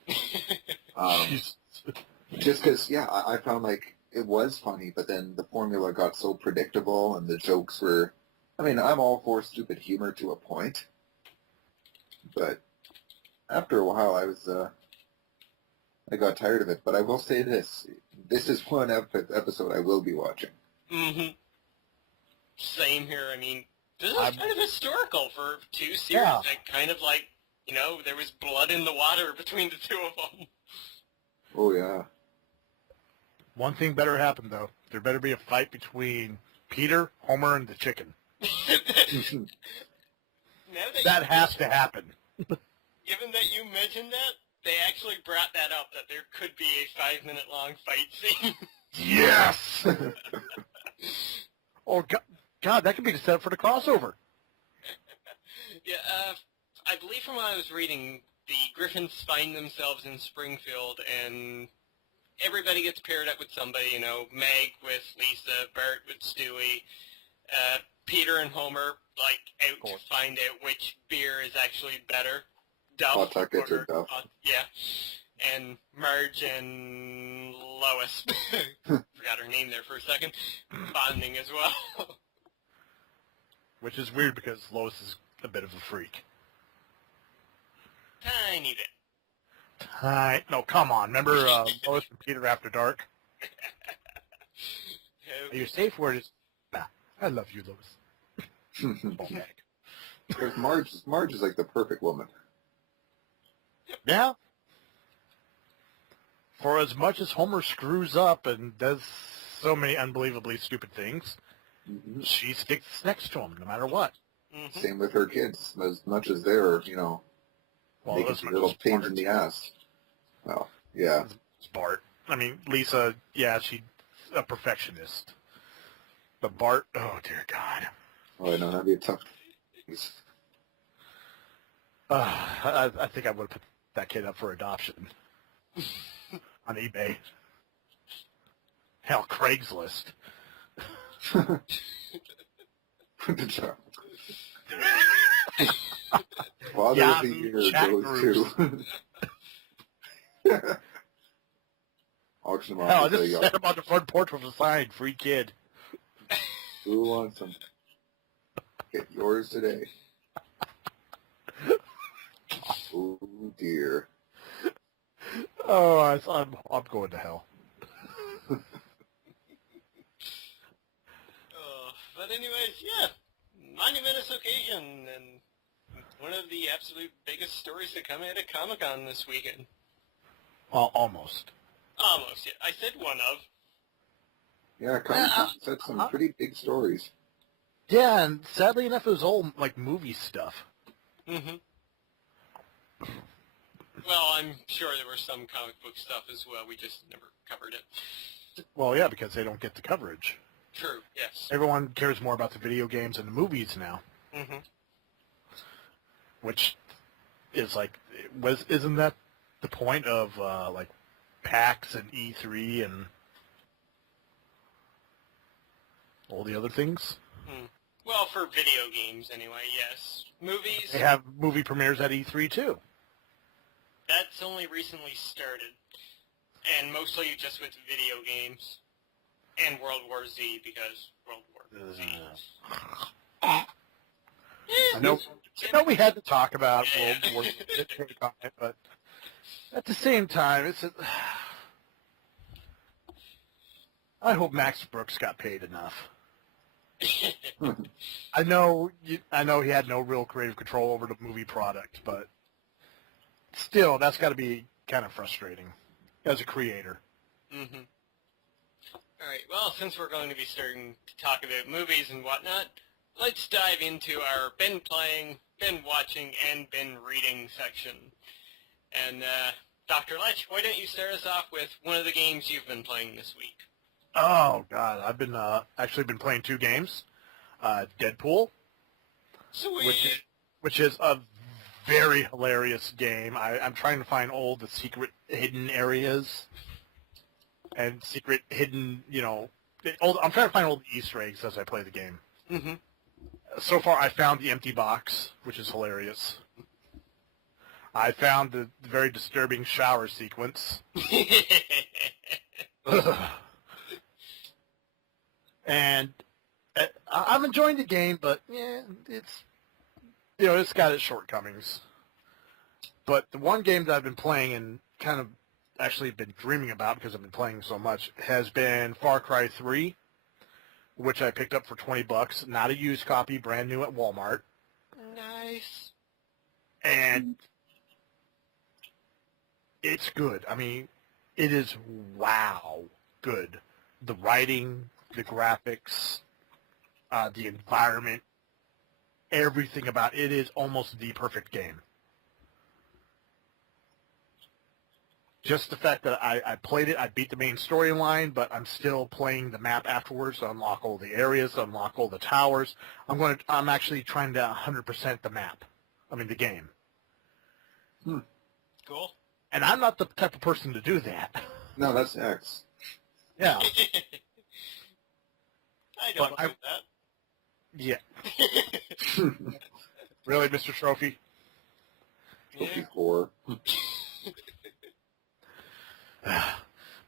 Just because, I found like it was funny, but then the formula got so predictable and the jokes were, I mean, I'm all for stupid humor to a point, but after a while I got tired of it. But I will say this is one episode I will be watching. Mm-hmm. Same here. I mean, this is kind of historical for two series that kind of like, there was blood in the water between the two of them. Oh, yeah. One thing better happened, though. There better be a fight between Peter, Homer, and the chicken. That has to happen. Given that you mentioned that, they actually brought that up, that there could be a 5-minute-long fight scene. Yes! Oh, God, that could be the setup for the crossover. Yeah, I believe from what I was reading, the Griffins find themselves in Springfield, and everybody gets paired up with somebody, Meg with Lisa, Bert with Stewie, Peter and Homer, out to find out which beer is actually better. Duff. Duff. Yeah. And Marge and Lois, forgot her name there for a second, bonding as well. Which is weird because Lois is a bit of a freak. Tiny bit. No, come on. Remember Lois and Peter After Dark? Your safe word is, I love you, Lois. Okay. Because Marge is like the perfect woman. Yeah. For as much as Homer screws up and does so many unbelievably stupid things, she sticks next to him no matter what. Mm-hmm. Same with her kids. As much as they're, making some little pains in the ass. Well, yeah. It's Bart. I mean, Lisa, she's a perfectionist. But Bart, oh dear God. Oh, I know, that'd be a tough. I think I would have put that kid up for adoption on eBay. Hell, Craigslist. Father of the Year goes to. Auction them off. Hell, I just set him on the front porch with a sign, free kid. Who wants them? Get yours today. Oh dear. Oh, I'm going to hell. But anyways, monumentous occasion, and one of the absolute biggest stories to come out of Comic-Con this weekend. Almost. Almost, yeah. I said one of. Yeah, Comic-Con said some pretty big stories. Yeah, and sadly enough, it was all, movie stuff. Mm-hmm. Well, I'm sure there was some comic book stuff as well. We just never covered it. Well, yeah, because they don't get the coverage. True, yes. Everyone cares more about the video games and the movies now. Mm-hmm. Which is isn't that the point of, PAX and E3 and all the other things? Well, for video games, anyway, yes. Movies... They have movie premieres at E3, too. That's only recently started. And mostly just with video games. And World War Z, because World War Z... I know we had to talk about World War Z, but at the same time, I hope Max Brooks got paid enough. I know he had no real creative control over the movie product, but still, that's got to be kind of frustrating as a creator. Mm-hmm. All right, well, since we're going to be starting to talk about movies and whatnot, let's dive into our been playing, been watching, and been reading section. And Dr. Lech, why don't you start us off with one of the games you've been playing this week? Oh God, I've been actually been playing 2 games. Deadpool, Sweet. which is a very hilarious game. I'm trying to find all the secret hidden areas and secret hidden, I'm trying to find all the Easter eggs as I play the game. Mm-hmm. So far, I found the empty box, which is hilarious. I found the very disturbing shower sequence. And I'm enjoying the game, but yeah, it's got its shortcomings. But the one game that I've been playing and kind of actually been dreaming about because I've been playing so much has been Far Cry 3, which I picked up for $20, not a used copy, brand new at Walmart. Nice. And it's good. I mean, it is wow good. The writing, the graphics, the environment, everything about it is almost the perfect game. Just the fact that I played it, I beat the main storyline, but I'm still playing the map afterwards to unlock all the areas, to unlock all the towers. I'm actually trying to 100% the map. I mean, the game. Cool. And I'm not the type of person to do that. No, that's X. Yeah. I don't But do that. Yeah. Really, Mr. Trophy? Trophy 4.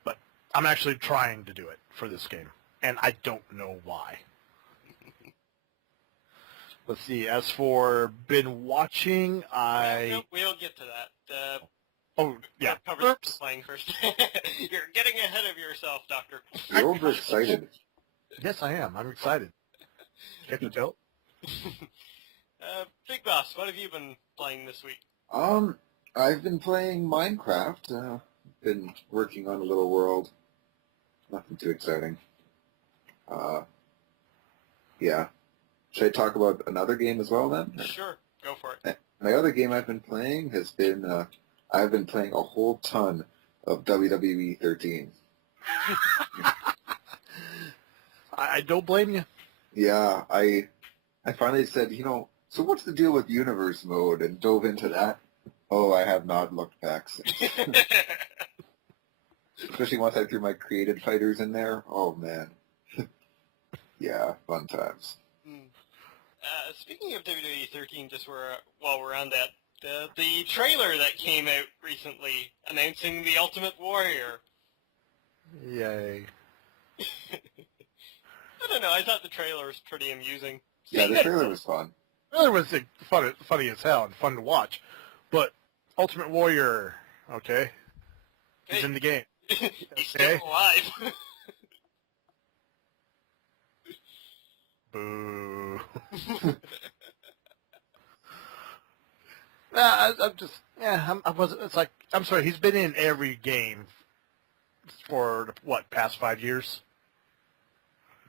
But I'm actually trying to do it for this game, and I don't know why. Let's see. As for been watching, We'll get to that. Oh, yeah. Cover Oops. playing first. You're getting ahead of yourself, Doctor. You're overexcited. Yes, I am. I'm excited. Can't you tell? Big Boss, what have you been playing this week? I've been playing Minecraft. Been working on a little world. Nothing too exciting. Yeah. Should I talk about another game as well then? Sure, go for it. My other game I've been playing has been, I've been playing a whole ton of WWE 13. I don't blame you. Yeah, I finally said, so what's the deal with universe mode, and dove into that. Oh, I have not looked back since. Especially once I threw my created fighters in there. Oh, man. Yeah, fun times. Speaking of WWE 13, while we're on that, the trailer that came out recently announcing the Ultimate Warrior. Yay. I don't know, I thought the trailer was pretty amusing. Yeah, the trailer was fun. It was funny as hell and fun to watch. But Ultimate Warrior, okay, he's in the game. He's still alive. Boo. I'm sorry, he's been in every game for, past 5 years?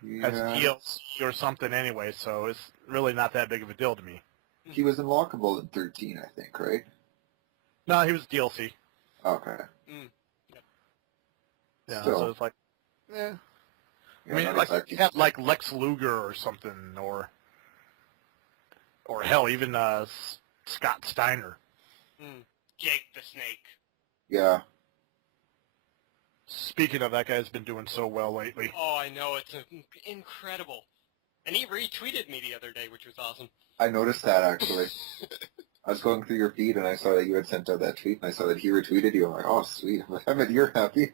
Yeah. As DLC or something anyway, so it's really not that big of a deal to me. He was unlockable in 13, I think, right? No, he was DLC. Okay. Yeah, Still. so it's like, Yeah, I mean, you have like Lex Luger or something, or hell, even Scott Steiner. Jake the Snake. Yeah. Speaking of, that guy's been doing so well lately. Oh, I know, it's incredible. And he retweeted me the other day, which was awesome. I noticed that, actually. I was going through your feed, and I saw that you had sent out that tweet, and I saw that he retweeted you. I'm like, oh, sweet. I bet you're happy.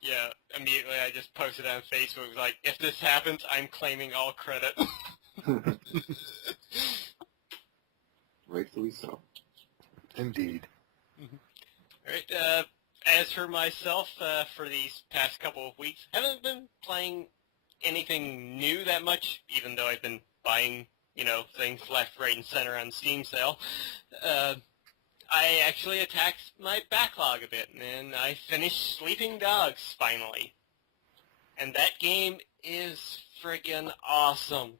Yeah, immediately I just posted on Facebook, it was like, if this happens, I'm claiming all credit. Rightfully so. Indeed. Alright, as for myself, for these past couple of weeks, haven't been playing anything new that much, even though I've been buying, things left, right, and center on Steam sale. I actually attacked my backlog a bit, and I finished Sleeping Dogs, finally. And that game is friggin' awesome.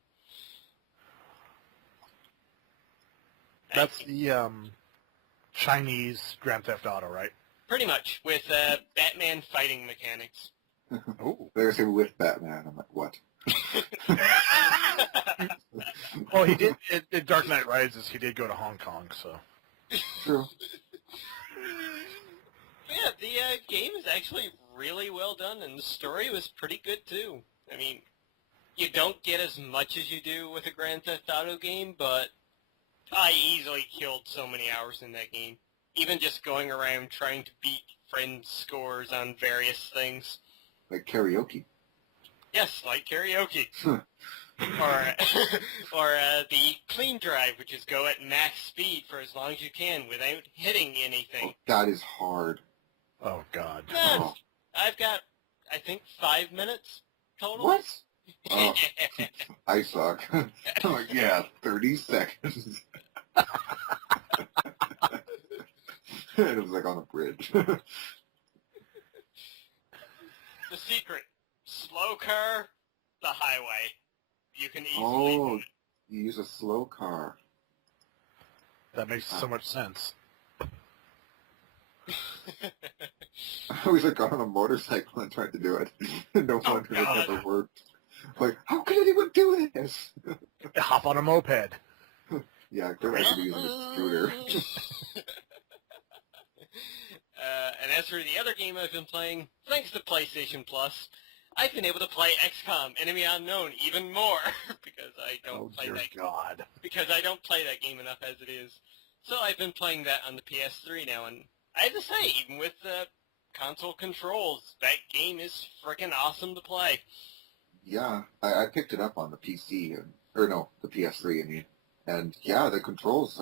That's the Chinese Grand Theft Auto, right? Pretty much, with Batman fighting mechanics. Oh, they're saying with Batman. I'm like, what? Well, he did in Dark Knight Rises. He did go to Hong Kong, so. True. Yeah, the game is actually really well done, and the story was pretty good too. I mean, you don't get as much as you do with a Grand Theft Auto game, but I easily killed so many hours in that game. Even just going around trying to beat friends' scores on various things. Like karaoke. Yes, like karaoke. or the clean drive, which is go at max speed for as long as you can without hitting anything. Oh, that is hard. Oh, God. Oh. I've got, I think, 5 minutes total. What? Oh, I suck. I'm like, yeah, 30 seconds. It was like on a bridge. The secret. Slow car, the highway. You can easily do it. You use a slow car. That makes so much sense. I always like got on a motorcycle and tried to do it. No wonder it never worked. Like, how can anyone do this? Hop on a moped. Yeah, go back to using a scooter. And as for the other game I've been playing, thanks to PlayStation Plus, I've been able to play XCOM Enemy Unknown even more because I don't play that. God. Because I don't play that game enough as it is. So I've been playing that on the PS3 now, and I have to say, even with console controls, that game is freaking awesome to play. Yeah, I picked it up on the PC, the PS3, I mean. And yeah, the controls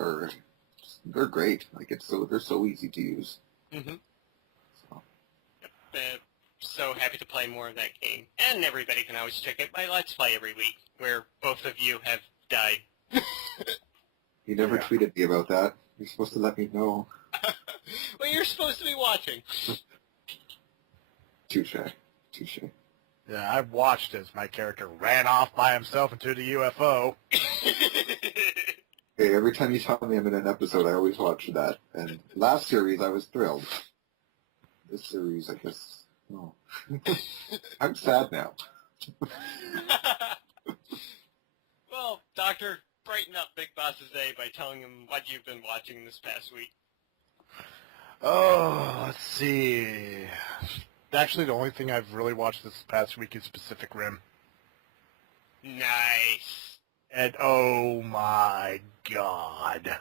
they're great. Like, they're so easy to use. Mm-hmm. So happy to play more of that game. And everybody can always check out my Let's Play every week, where both of you have died. You never tweeted me about that. You're supposed to let me know. Well, you're supposed to be watching. Touche. Yeah, I've watched as my character ran off by himself into the UFO. Hey, every time you tell me I'm in an episode, I always watch that. And last series, I was thrilled. This series, I guess, no. I'm sad now. Well, Doctor, brighten up Big Boss's day by telling him what you've been watching this past week. Oh, let's see. Actually, the only thing I've really watched this past week is Pacific Rim. Nice. And oh my God.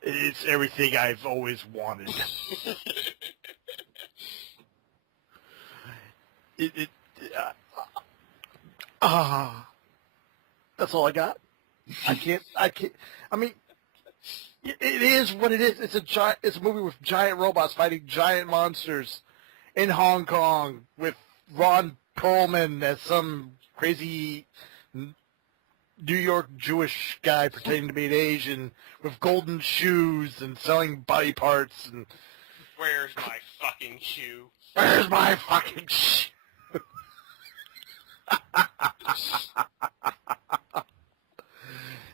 It's everything I've always wanted. That's all I got. I can't, I mean, it is what it is. It's a movie with giant robots fighting giant monsters in Hong Kong with Ron Perlman as some crazy New York Jewish guy pretending to be an Asian with golden shoes and selling body parts and... Where's my fucking shoe? Where's my fucking shoe?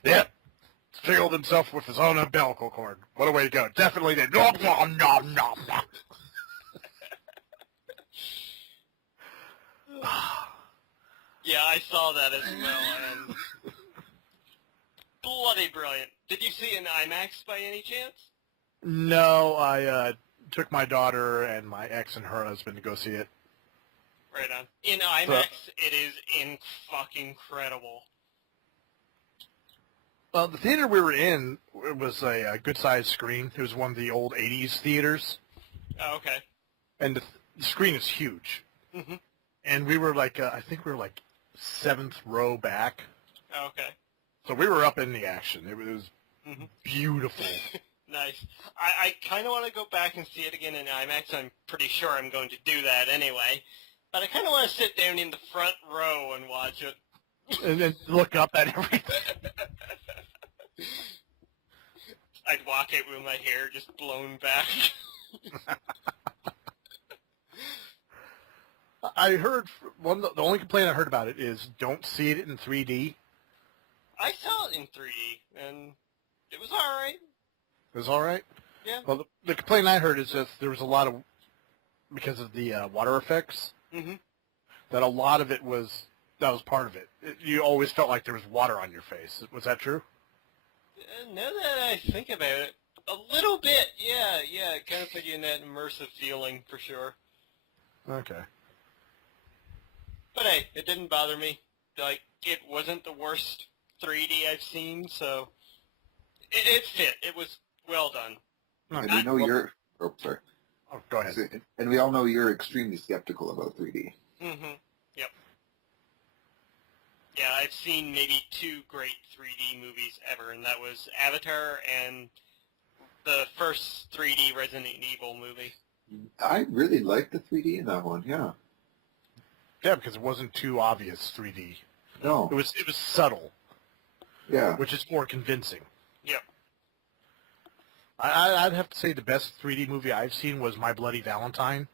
Yep. Strangled himself with his own umbilical cord. What a way to go. Definitely did. Nom, nom, nom, nom, nom. Yeah, I saw that as well, and bloody brilliant. Did you see it in IMAX by any chance? No, I took my daughter and my ex and her husband to go see it. Right on. In IMAX, it is fucking incredible. Well, the theater we were in, it was a good-sized screen. It was one of the old 80s theaters. Oh, okay. And the screen is huge. Mm-hmm. And we were like, I think we were like 7th row back. Oh, okay. So we were up in the action. It was beautiful. Nice. I kind of want to go back and see it again in IMAX. I'm pretty sure I'm going to do that anyway. But I kind of want to sit down in the front row and watch it. And then look up at everything. I'd walk out with my hair just blown back. I heard the only complaint I heard about it is don't see it in 3D. I saw it in 3D, and It was all right. It was all right? Yeah. Well, the complaint I heard is that there was a lot of, because of the water effects, Mm-hmm. that a lot of it was, that was part of it. You always felt like there was water on your face. Was that true? Now that I think about it, a little bit, yeah, it kind of put you in that immersive feeling for sure. Okay. But hey, it didn't bother me. Like, it wasn't the worst 3D I've seen, so it fit. It was well done. And we know you're... Oh, sorry. Oh, go ahead. And we all know you're extremely skeptical about 3D. Mm-hmm. Yep. Yeah, I've seen maybe 2 great 3D movies ever, and that was Avatar and the first 3D Resident Evil movie. I really liked the 3D in that one, yeah. Yeah, because it wasn't too obvious 3D. No. It was subtle, Yeah. which is more convincing. Yep. I'd have to say the best 3D movie I've seen was My Bloody Valentine.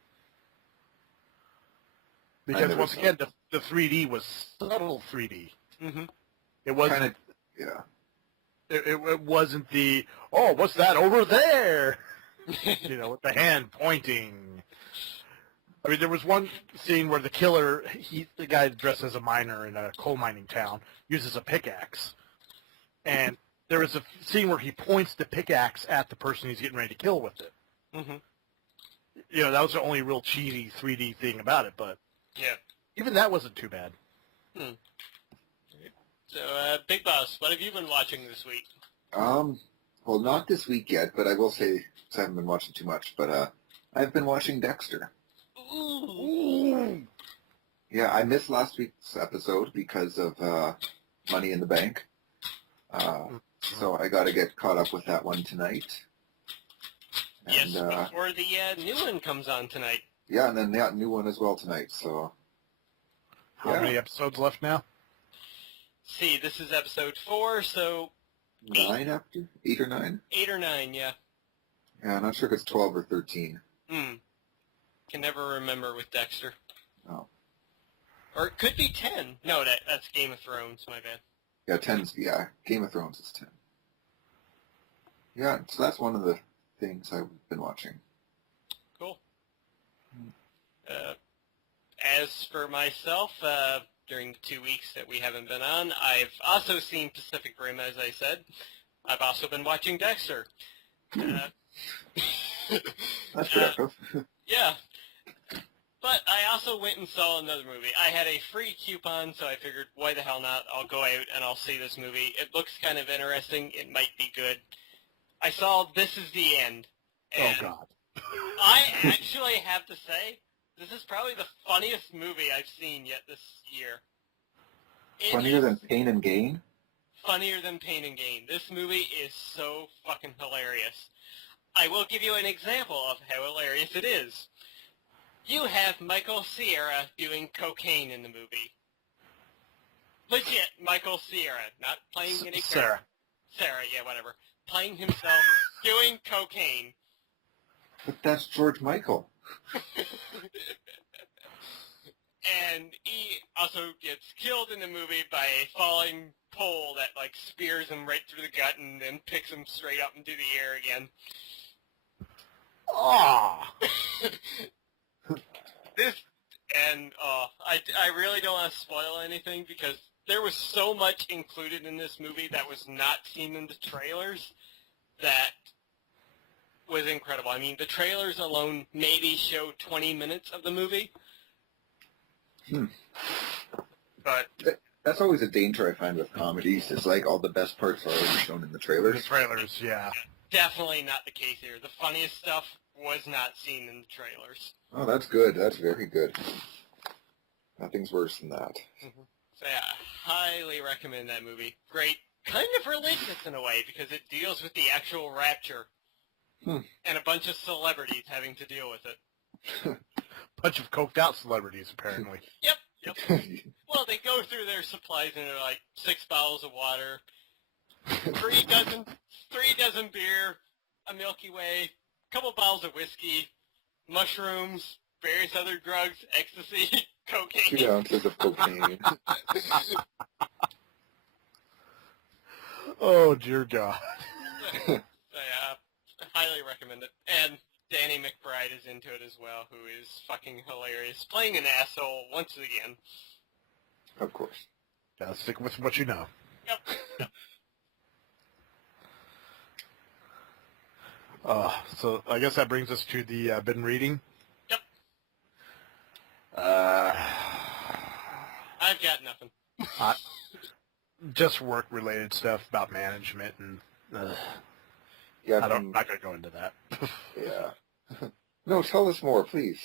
Because once again, the 3D was subtle 3D. Mm-hmm. It wasn't. Kinda, yeah. It wasn't the, oh, what's that over there? With the hand pointing. I mean, there was one scene where the killer, the guy dressed as a miner in a coal mining town, uses a pickaxe. And there was a scene where he points the pickaxe at the person he's getting ready to kill with it. Mm-hmm. That was the only real cheesy 3D thing about it, but Yeah. even that wasn't too bad. So, Big Boss, what have you been watching this week? Well, not this week yet, but I will say, 'cause I haven't been watching too much, but I've been watching Dexter. Ooh. Yeah, I missed last week's episode because of Money in the Bank. So I got to get caught up with that one tonight. Yes, And, before the new one comes on tonight. yeah, and then that new one as well tonight. So How Yeah. many episodes left now? See, this is episode 4, so 9 after 8 or 9. 8 or 9, yeah. Yeah, I'm not sure if it's 12 or 13. Can never remember with Dexter. Oh. Or it could be 10. No, that's Game of Thrones, my bad. Yeah, 10's, yeah, Game of Thrones is 10. Yeah, so that's one of the things I've been watching. Cool. As for myself, during the 2 weeks that we haven't been on, I've also seen Pacific Rim, as I said. I've also been watching Dexter. That's productive. Yeah. But I also went and saw another movie. I had a free coupon, so I figured, why the hell not? I'll go out and I'll see this movie. It looks kind of interesting. It might be good. I saw This Is the End. And Oh, God. I actually have to say, this is probably the funniest movie I've seen yet this year. It Funnier is than Pain and Gain? funnier than Pain and Gain. This movie is so fucking hilarious. I will give you an example of how hilarious it is. You have Michael Cera doing cocaine in the movie. Legit, Michael Cera, not playing any Sarah. Sarah, yeah, whatever. Playing himself doing cocaine. But that's George Michael. And he also gets killed in the movie by a falling pole that, like, spears him right through the gut and then picks him straight up into the air again. Ah. I really don't want to spoil anything because there was so much included in this movie that was not seen in the trailers that was incredible. I mean, the trailers alone maybe show 20 minutes of the movie. But That's always a danger I find with comedies. It's like all the best parts are already shown in the The trailers. trailers, yeah. definitely not the case here. The funniest stuff was not seen in the trailers. Oh, that's good. That's very good. Nothing's worse than that. So yeah, highly recommend that movie. Great, kind of religious in a way because it deals with the actual rapture and a bunch of celebrities having to deal with it. Bunch of coked out celebrities, apparently. Yep. Well, they go through their supplies and they're like 6 bottles of water, 3 dozen beer, a Milky Way, a couple bottles of whiskey, mushrooms, various other drugs, ecstasy, cocaine. 2 ounces of cocaine. Oh, dear God. So yeah, I highly recommend it. And Danny McBride is into it as well, who is fucking hilarious, playing an asshole once again. Of course. Gotta stick with what you know. Yep. So I guess that brings us to the been reading. Yep. Uh, I've got nothing. just work-related stuff about management, and Yeah, I'm not going to go into that. yeah. No, tell us more, please.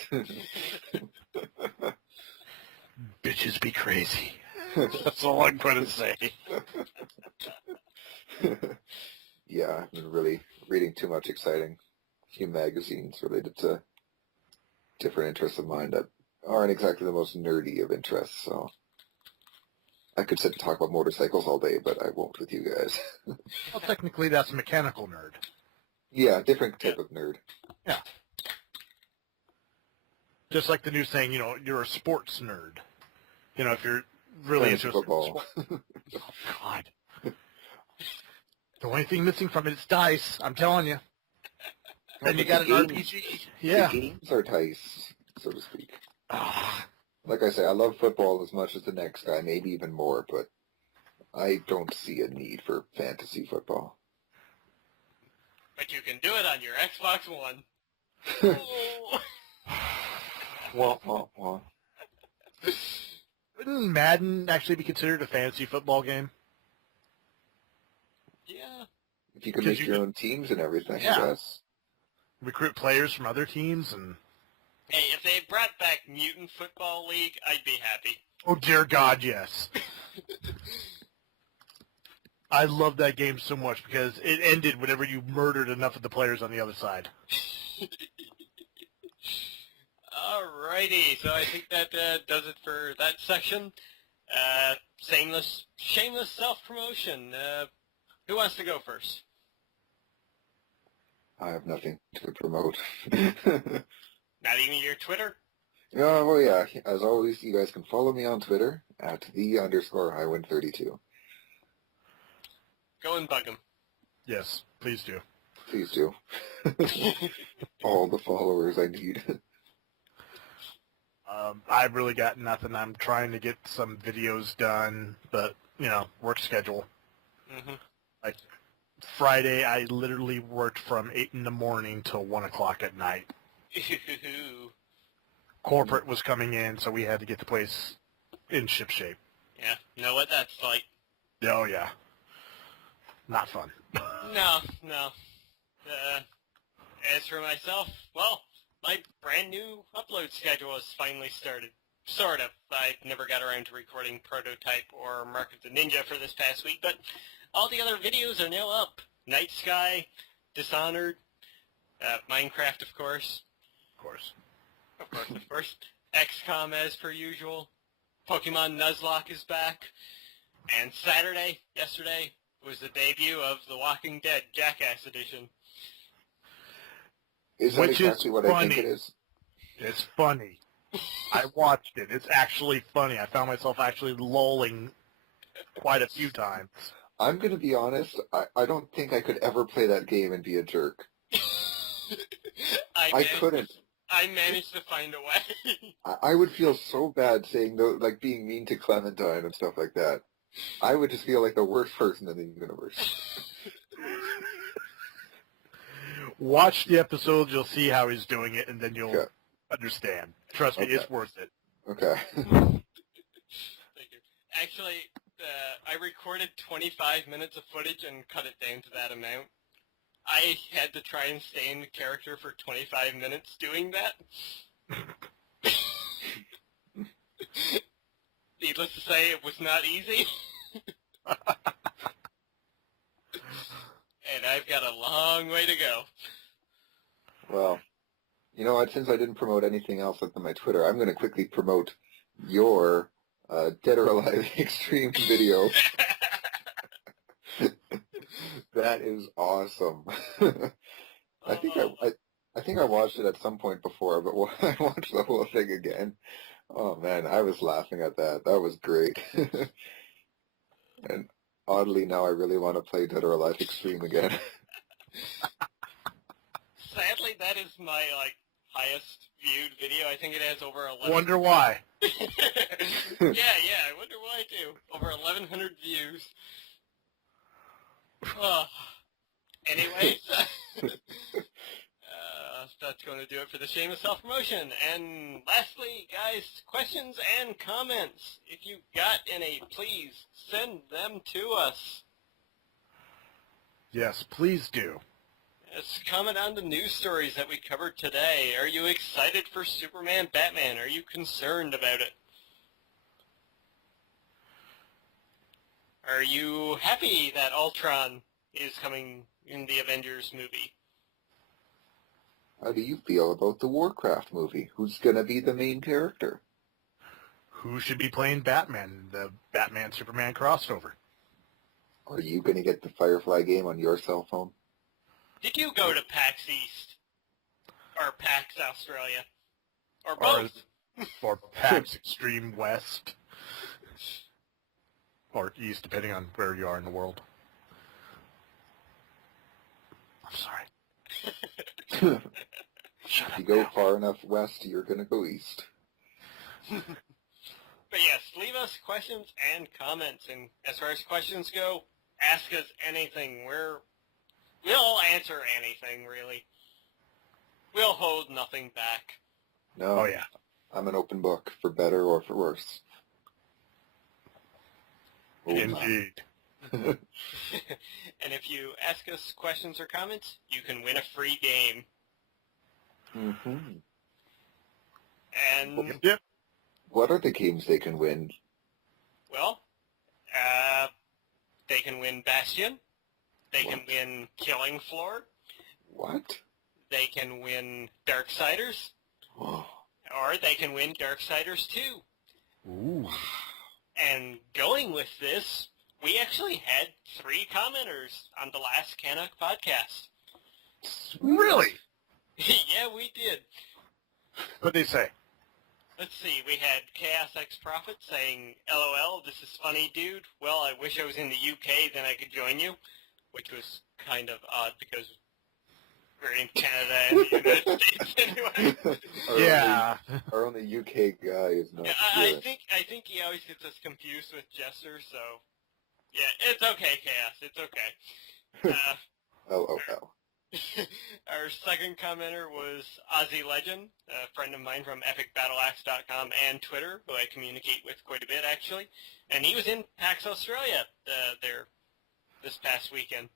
Bitches be crazy. That's all I'm going to say. Yeah, I've been really reading too much exciting few magazines related to different interests of mine that aren't exactly the most nerdy of interests, so I could sit and talk about motorcycles all day, but I won't with you guys. Well, technically, that's a mechanical nerd. Yeah, different type of nerd. Yeah. Just like the new saying, you're a sports nerd. If you're really Fantasy interested football. in sports. Oh, God. The only thing missing from it is dice, I'm telling you. And you got an RPG. Yeah. The games are dice, so to speak. Ah. Like I say, I love football as much as the next guy, maybe even more, but I don't see a need for fantasy football. But you can do it on your Xbox One. Oh. Wah, wah, wah. Wouldn't Madden actually be considered a fantasy football game? Yeah. If you could make your own teams and everything, Yeah. yes. Recruit players from other teams and... Hey, if they brought back Mutant Football League, I'd be happy. Oh, dear God, yes. I love that game so much because it ended whenever you murdered enough of the players on the other side. Alrighty, so I think that does it for that section. Shameless self-promotion. Who wants to go first? I have nothing to promote. Not even your Twitter? Oh, well, yeah. As always, you guys can follow me on Twitter at @the_highwind32. Go and bug him. Yes, please do. Please do. All the followers I need. I've really got nothing. I'm trying to get some videos done, but, work schedule. Mm-hmm. Like, Friday, I literally worked from 8 in the morning till 1 o'clock at night. Corporate was coming in, so we had to get the place in ship shape. Yeah, know what that's like. Oh, yeah. Not fun. No. As for myself, well, my brand new upload schedule has finally started. Sort of. I never got around to recording Prototype or Mark of the Ninja for this past week, but all the other videos are now up. Night Sky, Dishonored, Minecraft, of course. Of course. XCOM as per usual. Pokemon Nuzlocke is back. And yesterday, was the debut of The Walking Dead Jackass Edition. Is that exactly what I think it is? It's funny. I watched it. It's actually funny. I found myself actually lolling quite a few times. I'm going to be honest. I don't think I could ever play that game and be a jerk. I couldn't. I managed to find a way. I would feel so bad saying, like, being mean to Clementine and stuff like that. I would just feel like the worst person in the universe. Watch the episode, you'll see how he's doing it, and then you'll understand. Trust me, it's worth it. Okay. Thank you. Actually, I recorded 25 minutes of footage and cut it down to that amount. I had to try and stay in character for 25 minutes doing that. Needless to say, it was not easy. And I've got a long way to go. Well, you know what? Since I didn't promote anything else on my Twitter, I'm going to quickly promote your Dead or Alive Extreme video. That is awesome. I think I watched it at some point before, but when I watched the whole thing again, oh man, I was laughing at that. That was great. And oddly now I really want to play Dead or Alive Extreme again. Sadly, that is my, highest viewed video. I think it has over 11... Wonder why. yeah, I wonder why, too. Over 1,100 views. Anyways, that's going to do it for the shameless self-promotion. And lastly, guys, questions and comments. If you got any, please send them to us. Yes, please do. Yes, comment on the news stories that we covered today. Are you excited for Superman Batman? Are you concerned about it? Are you happy that Ultron is coming in the Avengers movie? How do you feel about the Warcraft movie? Who's going to be the main character? Who should be playing Batman, the Batman-Superman crossover? Are you going to get the Firefly game on your cell phone? Did you go to PAX East? Or PAX Australia? Or both? Or PAX Extreme West? Or East, depending on where you are in the world. I'm sorry. If you go far enough west, you're going to go east. But yes, leave us questions and comments. And as far as questions go, ask us anything. We'll answer anything, really. We'll hold nothing back. No. Oh, yeah. I'm an open book, for better or for worse. Oh, Indeed. And if you ask us questions or comments, you can win a free game. Mm-hmm. And, Yep. What are the games they can win? well, they can win Bastion. They can win Killing Floor. What? They can win Darksiders. Oh. Or they can win Darksiders 2. Ooh. And going with this, we actually had 3 commenters on the last CanUK podcast. Really? Yeah, we did. What'd they say? Let's see, we had Chaos X Prophet saying, LOL, this is funny, dude. Well, I wish I was in the UK, then I could join you. Which was kind of odd because we're in Canada and the United States anyway. Yeah. Our only UK guy is not I here. think he always gets us confused with Jester, so yeah, it's okay, Chaos, it's okay. LOL. Our second commenter was Ozzy Legend, a friend of mine from epicbattleaxe.com and Twitter, who I communicate with quite a bit actually, and he was in PAX Australia there this past weekend.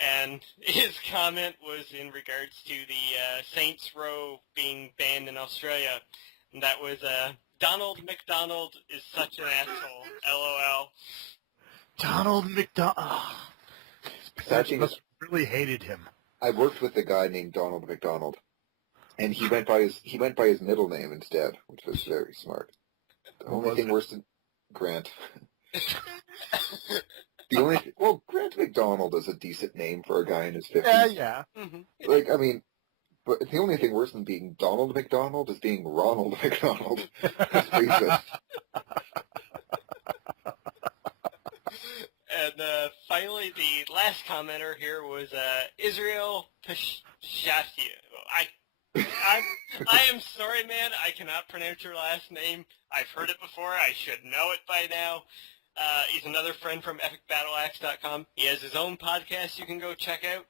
And his comment was in regards to the Saints Row being banned in Australia. And that was, Donald McDonald is such an asshole. LOL. Donald McDonald. Sad thing Must is, really hated him. I worked with a guy named Donald McDonald, and he went by his middle name instead, which was very smart. The What only was thing it? worse than Grant. Grant McDonald is a decent name for a guy in his 50s. Yeah. Mm-hmm. But the only thing worse than being Donald McDonald is being Ronald McDonald. That's racist. And finally, the last commenter here was Israel Pashati. I am sorry, man. I cannot pronounce your last name. I've heard it before. I should know it by now. He's another friend from epicbattleaxe.com. He has his own podcast you can go check out.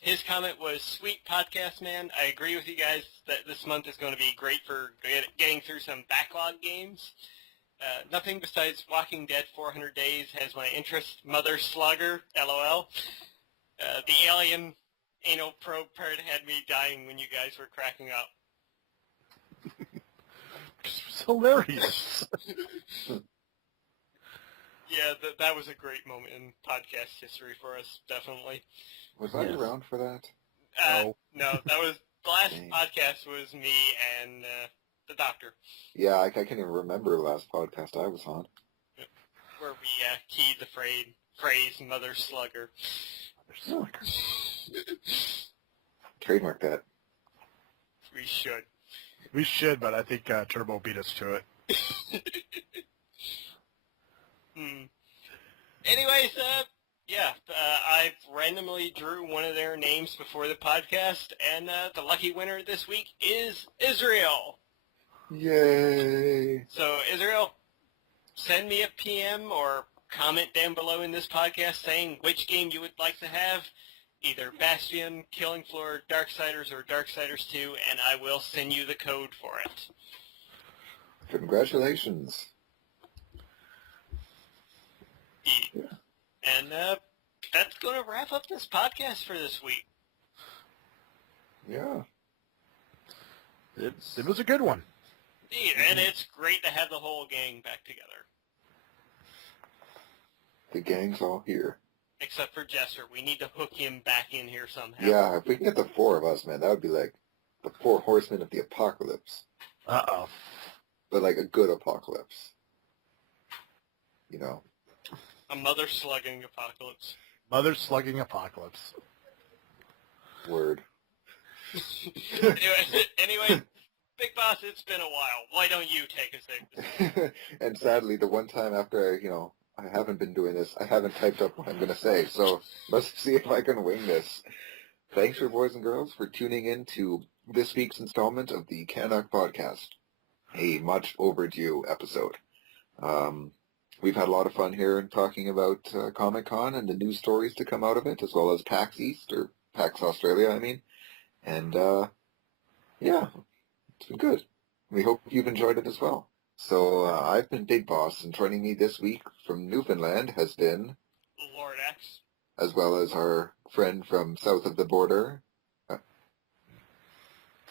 His comment was, sweet podcast, man. I agree with you guys that this month is going to be great for getting through some backlog games. Nothing besides Walking Dead 400 Days has my interest. Mother Slugger, LOL. The alien anal probe part had me dying when you guys were cracking up. It was hilarious. Yeah, that was a great moment in podcast history for us, definitely. Was I around for that? No, that was the last Dang. podcast was me and the doctor, Yeah, I can't even remember the last podcast I was on. where we keyed the phrase Mother Slugger. Trademark that. We should. We should, but I think Turbo beat us to it. Anyways, Yeah, I randomly drew one of their names before the podcast, and the lucky winner this week is Israel. Yay! So, Israel, send me a PM or comment down below in this podcast saying which game you would like to have, either Bastion, Killing Floor, Darksiders, or Darksiders 2, and I will send you the code for it. Congratulations. Yeah. And that's going to wrap up this podcast for this week. Yeah. It was a good one. And it's great to have the whole gang back together. The gang's all here. Except for Jester. We need to hook him back in here somehow. Yeah, if we can get the four of us, man, that would be like the four horsemen of the apocalypse. Uh-oh. But like a good apocalypse. You know. A mother-slugging apocalypse. Mother-slugging apocalypse. Word. anyway, Big Boss, it's been a while. Why don't you take us there? And sadly, the one time after I haven't been doing this, I haven't typed up what I'm going to say, so let's see if I can wing this. Thanks for boys and girls for tuning in to this week's installment of the CanUK Podcast, a much overdue episode. We've had a lot of fun here talking about Comic-Con and the news stories to come out of it, as well as PAX East, or PAX Australia, I mean. And, yeah, it's been good. We hope you've enjoyed it as well. So I've been Big Boss, and joining me this week from Newfoundland has been... Lord X. As well as our friend from south of the border.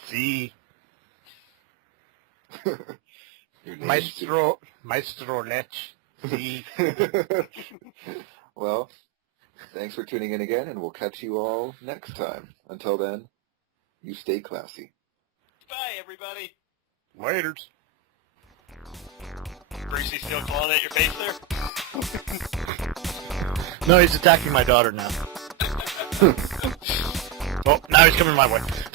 See. Your name's- Maestro Lech. See. Well, thanks for tuning in again, and we'll catch you all next time. Until then, you stay classy. Bye, everybody. Laters. Brucey still clawing at your face there? No, he's attacking my daughter now. Oh, now he's coming my way.